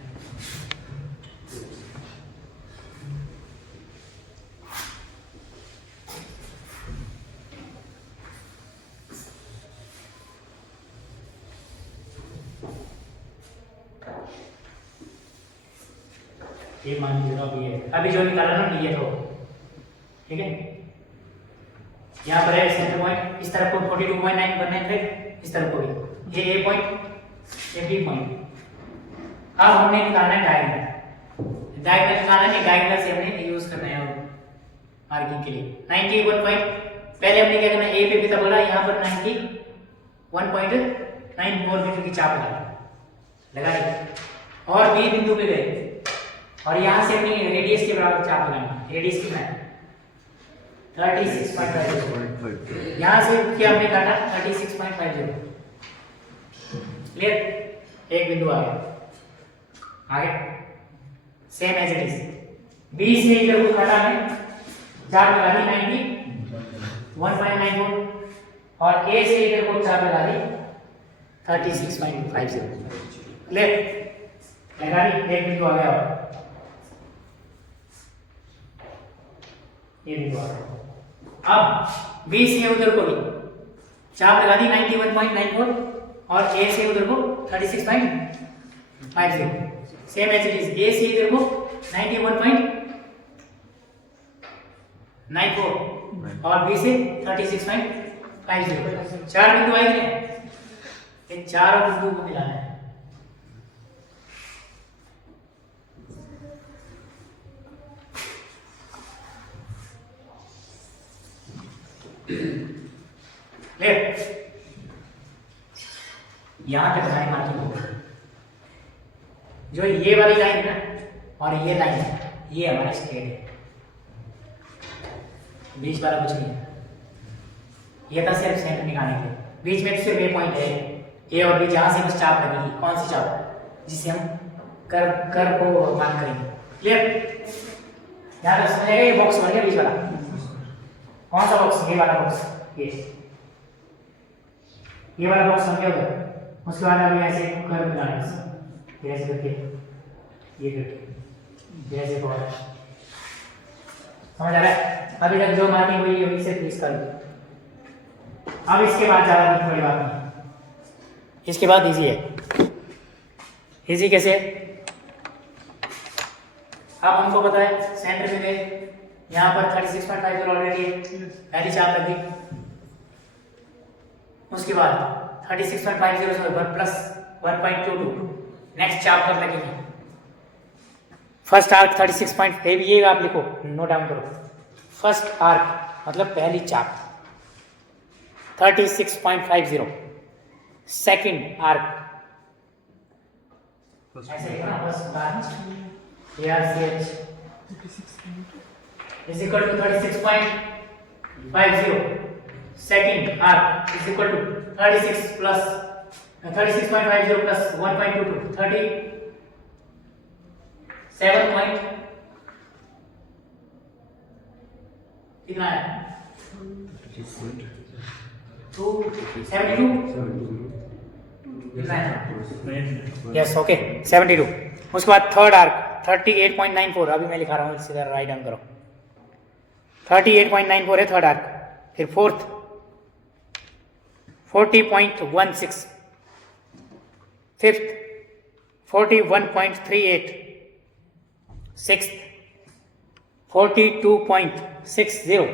ये मान लीजिए अभी है, अभी जो निकाला ना ये तो ठीक है। यहाँ पर है सेंटर पॉइंट, इस तरफ को 42.9 इस तरफ को भी ये ए पॉइंट ये बी पॉइंट। अब हमने निकालना है डायगोनल। डायगोनल निकालना है, डायगोनल से हमने यूज करना है मार्किंग के लिए 91 पॉइंट। पहले हमने क्या करना है, ए पे भी था बोला, यहाँ पर 91.94 मीटर की चाप लगा दी और बी बिंदु पे गए और यहाँ से हमने रेडियस के बराबर चाप लगानी। रेडियस कितना है 36.50। यहाँ से क्या हमने काटा 36.50। क्लियर? एक बिंदु आ गया। आगे same as it is B से इधर को काटा हमने, चाप लगा दी 91.94 और ए से इधर को चाप लगा दी 36.50। क्लियर? लगा दी, एक बिंदु आ गया और ये बिंदु आ गया। अब बी से उधर को भी चाप लगा दी 91.94 और ए से उधर को 36.50। Same as it is A से इधर को 91.94 और बी से 36.50। 4 बिंदु आएंगे, इन चारों बिंदु को मिलाना है। यहां तक हमारी मार्किंग हो गई। जो ये वाली लाइन है ना और ये लाइन है, ये हमारा स्ट्रेट है, बीच वाला कुछ नहीं है। ये था सिर्फ सेंटर निकालने के लिए। बीच में सिर्फ ये पॉइंट है ए और बी, जहां से बस चाप लगेगी। कौन सी चाप? जिसे हम कर को मार्क करेंगे। क्लियर? यहां तक समझ आएगा? ये बॉक्स बन गया बीच वाला। कौन सा बॉक्स? ये वाला बॉक्स। ये वाला बॉक्स बन गया उधर। उसके बाद हमें ऐसे कर्व बनाना है, ऐसे करके ये करके ऐसे को समझ आ रहा है? अभी तक जो मार्किंग हुई है इसे प्लीज कर दो। अब इसके बाद ज्यादा थोड़ी बात नहीं, इसके बाद इजी है। इजी कैसे? अब हमको पता है सेंटर में गए, यहाँ पर 36.50 ऑलरेडी पहली चाप लगी। उसके बाद 36.50 पर प्लस 1.22 नेक्स्ट चाप पर लगेगी। First arc 36. ये आप लिखो, नोट डाउन करो। फर्स्ट आर्क मतलब पहली चाप 36.50। सेकंड आर्क ऐसे लिखना, first arc ARCH is equal to 36.50. Second arc is equal to 36 plus 36.50 plus 1.22 37.50 कितना है 272 कितना है यस ओके 72। उसके बाद थर्ड आर्क 38.94 अभी मैं लिखा रहा हूँ सीधा राइट डाउन करो 38.94 है थर्ड आर्क। फिर fourth 40.16 fifth 41.38 sixth 42.60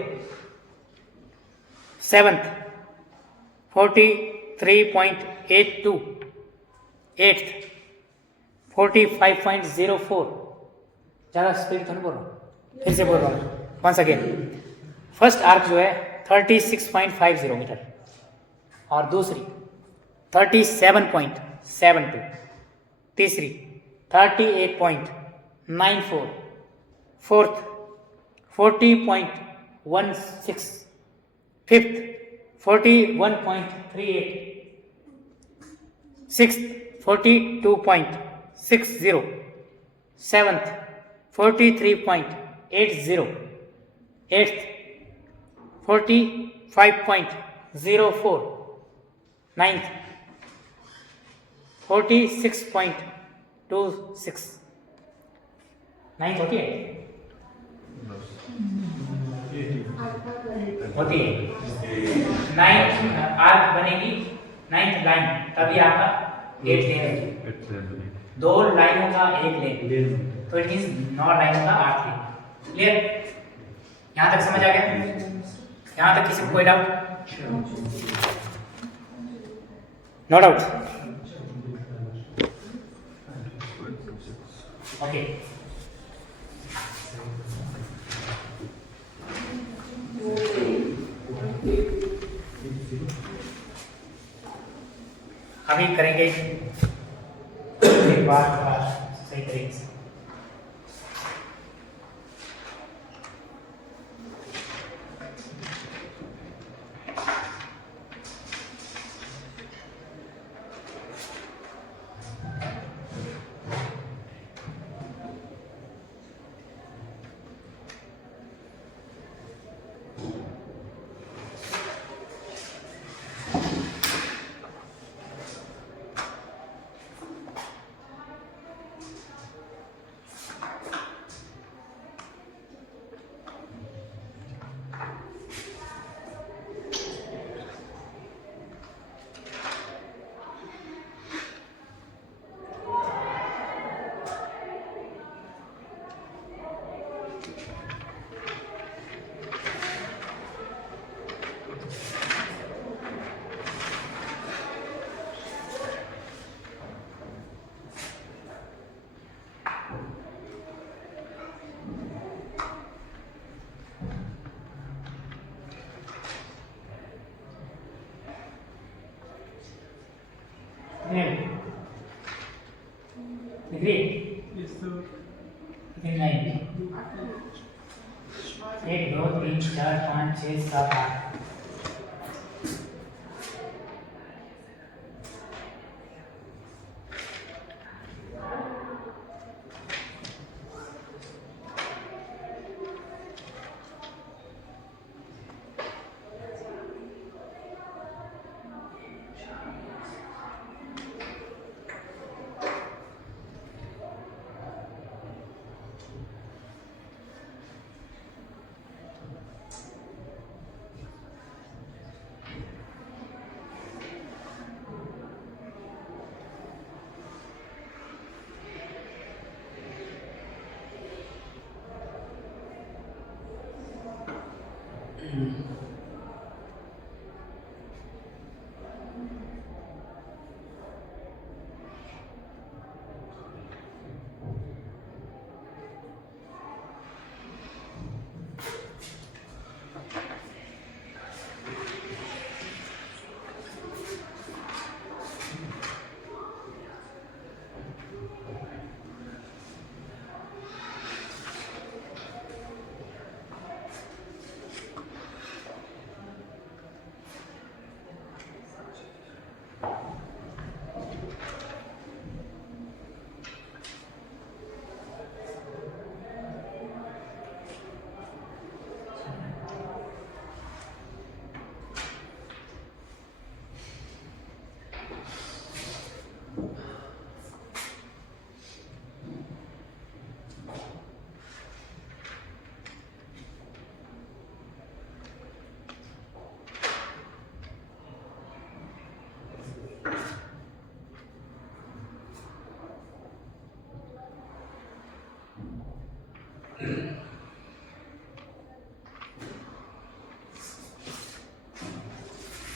seventh 43.82 eighth 45.04 ज़्यादा स्पीड तो नहीं बोल रहा हूँ फिर से बोल रहा हूँ वंस अगेन। फर्स्ट आर्क जो है 36.50 मीटर और दूसरी 37.72 तीसरी 38.94 fourth 40.16 fifth 41.38 sixth 42.60 seventh 43.80 eighth 45.04 ninth 46.26 ninth होती है होती है नाइन्थ आर्क बनेगी नाइन्थ लाइन तभी आपका 8 लेन दो लाइनों का एक लेन तो इट मींस 9 लाइनों का 8 लेन क्लियर। यहाँ तक समझ आ गया यहाँ तक किसी को कोई डाउट नो डाउट ओके। अभी करेंगे एक बार सही तरीके से Agree? Yes, sir. कितनी लाइन 1 2 3 4 5 6 7 8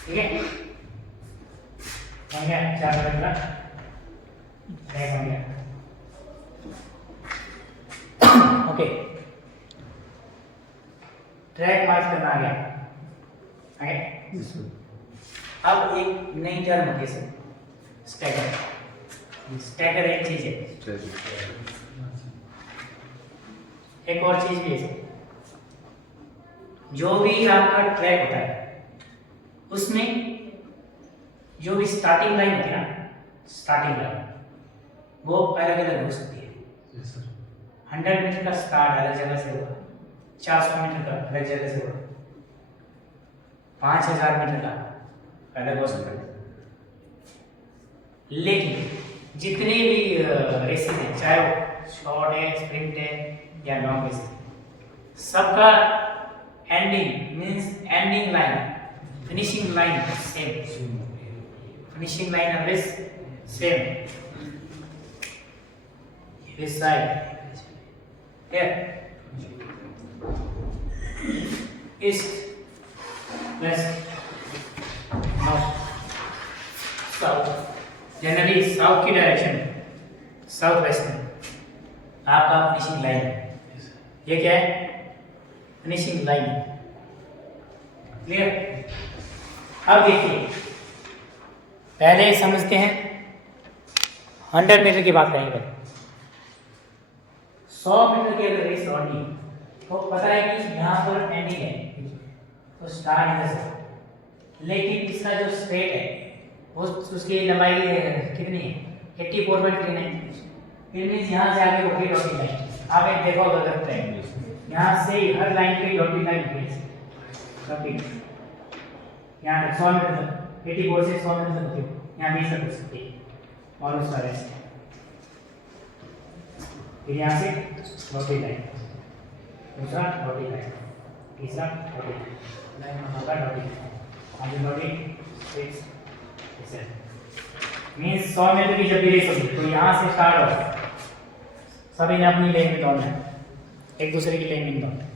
ठीक है, हो गया 4 मीटर का ट्रैक हो गया। ओके, ट्रैक मार्च करना आ गया। आगे अब एक नई टर्म होती है स्टैगर। स्टैगर एक चीज है, एक और चीज भी है। जो भी आपका ट्रैक होता है उसमें जो भी स्टार्टिंग लाइन होती है ना, स्टार्टिंग लाइन वो अलग अलग हो सकती है। 100 मीटर का स्टार्ट अलग जगह से होगा, 400 मीटर का अलग जगह से होगा, 5000 मीटर का अलग हो सकता है। लेकिन जितने भी रेसेस हैं, चाहे वो शॉर्ट है, स्प्रिंट है या लॉन्ग रेस है, सबका ending means ending line, finishing line same, finishing line of race same, this side here, east, west, north, south। Generally south की डायरेक्शन में, साउथ वेस्ट में आपका फिनिशिंग लाइन है। ये क्या है? Finishing line. क्लियर? अब देखिए, पहले समझते हैं 100 मीटर की बात करेंगे। 100 मीटर की अगर रेस दौड़नी तो पता है कि यहाँ पर एंडिंग है, तो स्टार्ट इधर से, लेकिन इसका जो स्ट्रेट है वो उसकी लंबाई कितनी है? 84.39। फिर मीन्स यहाँ से आगे बढ़ी डॉटेड लाइन। आप एक देखो अगर ट्रेन यहाँ से हर लाइन पे डॉटेड लाइन है, यहाँ तक 100 मीटर तक, 84 से 100 मीटर तक होती, यहाँ 20 तक हो सकती है और उसका रेस्ट। फिर यहाँ से डॉटेड लाइन, दूसरा डॉटेड लाइन, तीसरा डॉटेड लाइन, होगा डॉटेड, आगे डॉटेड मीन्स 100 मीटर की जब भी रेस होगी तो यहाँ से स्टार्ट होगा, सभी ने अपनी लेन में दौड़ना है, एक दूसरे की लेन में दौड़ना है।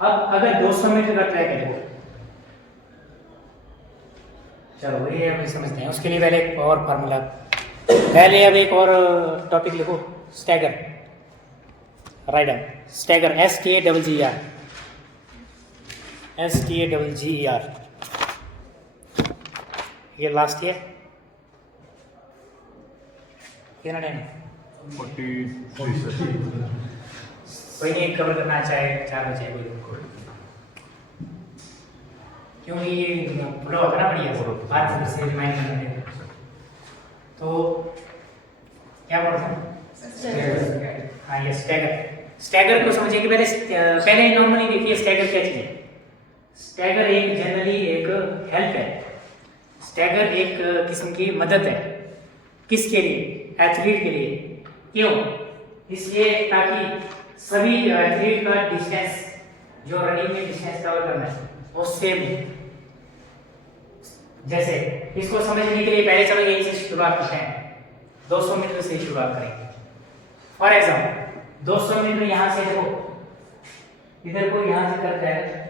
अब अगर 200 मीटर का ट्रैक है, चलो ये अभी समझते हैं। उसके लिए पहले एक और फार्मूला, पहले अब एक और टॉपिक लिखो, stagger. Right down stagger, STAGGER, STAGGER। ये लास्ट ईयर कितना टाइम? 43 कोई नहीं कवर करना चाहे 4 बजे कोई, क्योंकि ये पूरा होगा ना बढ़िया बात फिर से रिमाइंड करने। तो क्या बोलते हैं? हाँ ये स्टैगर। स्टैगर को समझिए कि पहले नॉर्मली देखिए स्टैगर क्या चीज़ है। स्टैगर एक जनरली एक हेल्प है, स्टैगर एक किस्म की मदद है। किसके लिए? एथलीट के लिए। क्यों? इसलिए ताकि सभी एथलीट का डिस्टेंस, जो रनिंग में डिस्टेंस कवर करना है वो सेम हो। जैसे इसको समझने के लिए पहले चलो यहीं से शुरुआत करते हैं, 200 मीटर से शुरुआत करेंगे। फॉर एग्जाम्पल 200 मीटर यहाँ से देखो, इधर को यहाँ से करता है,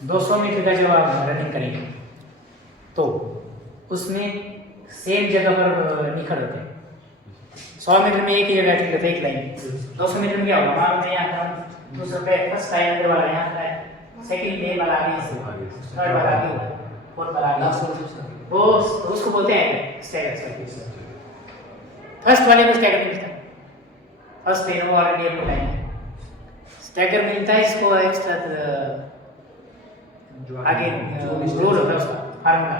दो 200 मीटर का जब आप रनिंग करेंगे तो उसमें सेम जगह पर निखर होते हैं। 100 मीटर में एक ही जगह ठीक है, एक लाइन। 200 मीटर में क्या होगा? मान लीजिए यहाँ दूसरा पे फर्स्ट टाइम अंदर वाला यहाँ है, सेकंड डे वाला आगे, थर्ड वाला आगे, फोर्थ वाला आगे, वो उसको बोलते हैं स्टैगर। फर्स्ट वाले में स्टैगर मिलता है, फर्स्ट पे नो और डे को टाइम स्टैगर मिलता है। इसको एक्स्ट्रा आगे रूल होता है उसका फार्मूला।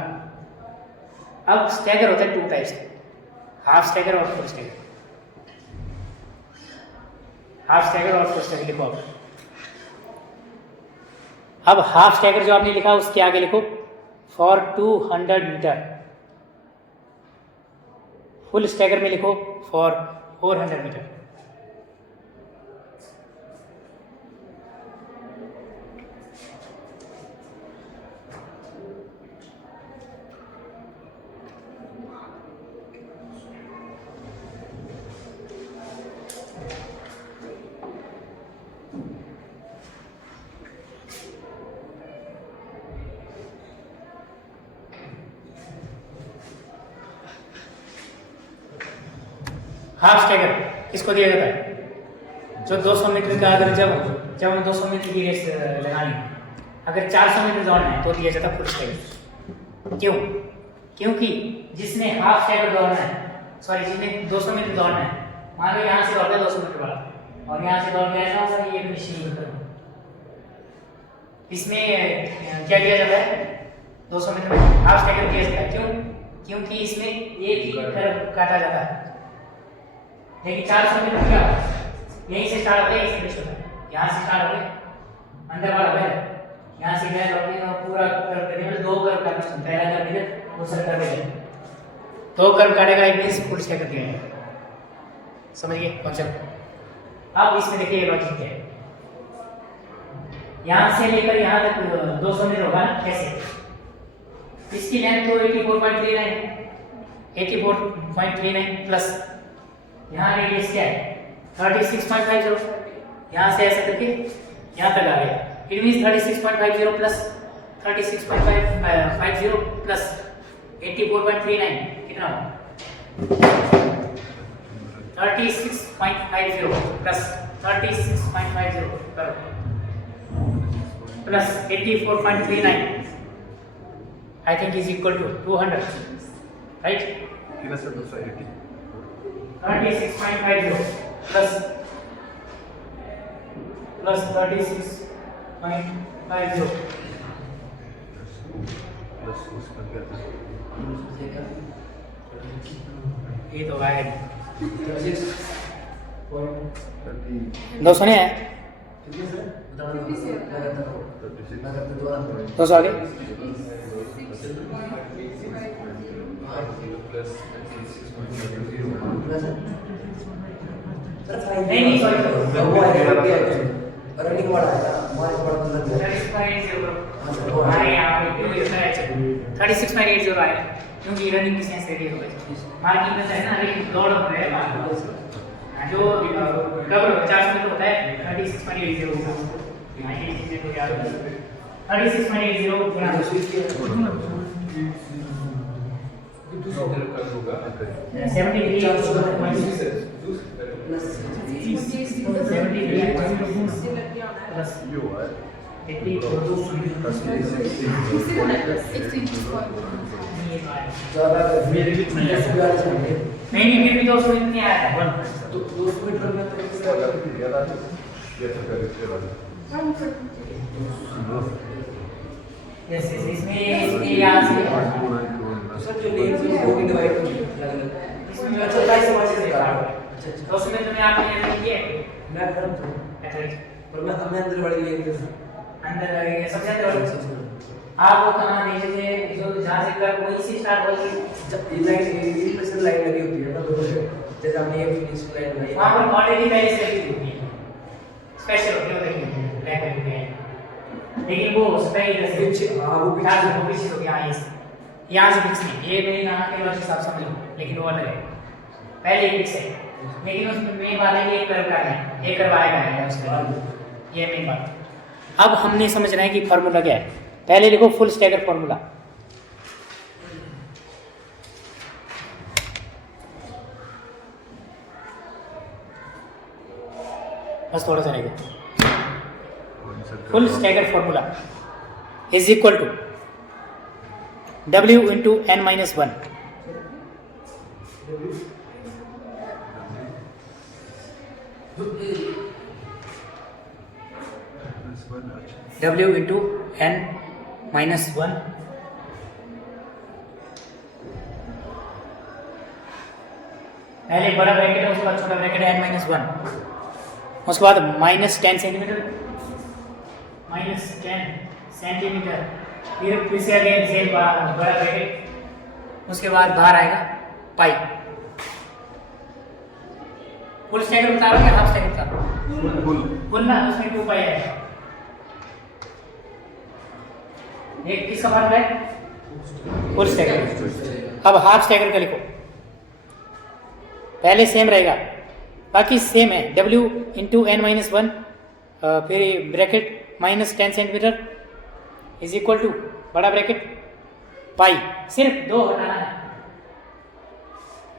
अब स्टैगर होता है 2 टाइप्स, हाफ स्टैगर और फुल स्टैगर। हाफ स्टैगर और फुल स्टैगर लिखो आप। अब हाफ स्टैगर जो आपने लिखा उसके आगे लिखो फॉर 200 मीटर। फुल स्टैगर में लिखो फॉर 400 मीटर। हाफ स्टैगर किसको दिया जाता है? जो 200 मीटर का, अगर जब हम 200 मीटर की रेस लगानी है, अगर 400 मीटर दौड़ना है तो दिया जाता है फुल स्टैगर। क्यों? क्योंकि जिसने हाफ स्टैगर दौड़ना है, सॉरी जिसने 200 मीटर दौड़ना है, मान लो यहाँ से दौड़ता है 200 मीटर वाला और यहाँ से दौड़ के आएगा और ये फिनिशिंग करता है, इसमें क्या किया जाता है? 200 मीटर में हाफ स्टैगर किया जाता है। क्यों? क्योंकि इसमें एक ही कर्व काटा जाता है। लेकिन 400 मीटर क्या होता है? यहीं से स्टार्ट होता है, यहीं से फिनिश होता है। यहाँ से स्टार्ट हो गया, अंदर वाला पहले, यहाँ से गया लौटने और पूरा कर्व करने में 2 कर्व काटना होता है। पहला कर्व इधर, दूसरा कर्व इधर, 2 कर्व काटेगा, एक मींस फुल स्टैगर दिया है। समझिए कॉन्सेप्ट। अब इसमें देखिए लॉजिक क्या है। यहाँ से लेकर यहाँ तक 200 मीटर होगा ना, कैसे? इसकी लेंथ तो 84.39 है, 84.39 प्लस यहाँ रेडियस क्या है? 36.50। यहाँ से ऐसा करके यहाँ तक आ गया। इट मींस 36.50 प्लस 36.50 प्लस 84.39 कितना हुआ? 36.50 plus 36.50 plus 84.39 I think is equal to 200, right? 36.50 plus 36.50 ये तो है 200 नहीं है, 200 आगे नहीं सॉरी रनिंग वाला है हमारे पढ़ने लगे 36.80 आया क्योंकि रनिंग की सेंस रेडी हो गई मार्किंग में है ना लेकिन दौड़ हो रहा है जो डबल 50 मीटर होता है 36.80 36.80 गुणा नहीं फिर भी 200 नहीं आया था 200 मीटर में यस इसमें यहाँ से सर जो लेन से वो भी डिवाइड हो इसमें अच्छा प्राइस समझ से 200 मीटर में आपने ये किया मैं करम तो पर मैं अंदर वाली लेन के अंदर सबसे अंदर वाली आप वो कहां देखते थे जो जहां से कर वहीं से स्टार्ट होगी ये लाइन ये स्पेशल लाइन लगी होती है ना दोनों से जैसे हमने ये फिनिश लाइन बनाई वहां पर ऑलरेडी पहले से लगी होती है स्पेशल होती है ब्लैक कलर की लेकिन वो उसका ही जैसे हां वो पीछे हो गया यहां से फिक्स नहीं ये मेरी कहां के लॉजिक आप समझ लो लेकिन वो अलग है पहले फिक्स है लेकिन उसमें मेन बात है कि एक कर्व का है एक कर्व आएगा उसके बाद ये मेन बात अब हमने समझना है कि फार्मूला क्या है पहले लिखो फुल स्टैगर फार्मूला बस थोड़ा सा रहेगा full stagger formula is equal to W into n minus 1 W into n minus 1 पहले बड़ा ब्रैकेट है उसके बाद छोटा ब्रैकेट है n minus 1 उसके बाद -10 सेंटीमीटर -10 सेंटीमीटर फिर से अगेन सेम बड़ा ब्रैकेट उसके बाद बाहर आएगा पाई फुल स्टैगर बता रहा हूँ या हाफ स्टैगर बता रहा हूँ फुल ना उसमें 2 पाई आएगा एक किसका फार्मूला है फुल स्टैगर अब हाफ स्टैगर का लिखो पहले सेम रहेगा बाकी सेम है W into n minus 1 फिर bracket -10 centimetre is equal to बड़ा ब्रैकेट पाई सिर्फ 2 हटाना है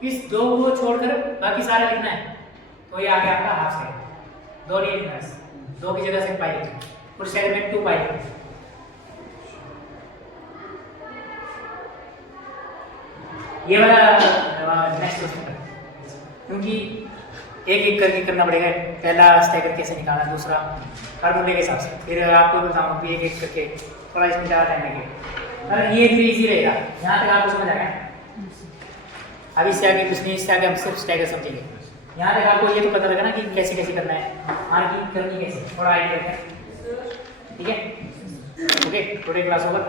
इस 2 को छोड़कर बाकी सारा लिखना है, तो ये आ गया आपका हाफ साइड। 2 नहीं लिखना है, 2 की जगह से पाई लिखना, पूरे साइड में 2 पाई लिखना। ये वाला नेक्स्ट क्वेश्चन, क्योंकि एक एक करके करना पड़ेगा। पहला स्टैगर कैसे निकालना, दूसरा फार्मूले के हिसाब से, फिर आपको बताऊँ कि एक एक करके, थोड़ा इसमें ज़्यादा टाइम लगेगा। अगर ये फिर इजी रहेगा, यहाँ तक आपको समझ आ गया। अब इससे आगे कुछ नहीं, इससे आगे हम सिर्फ स्टैगर समझेंगे। यहाँ तक आपको ये तो पता लगा ना कि कैसे कैसे करना है, मार्किंग करनी कैसे, थोड़ा आइडिया रखें, ठीक है। Okay, today class over.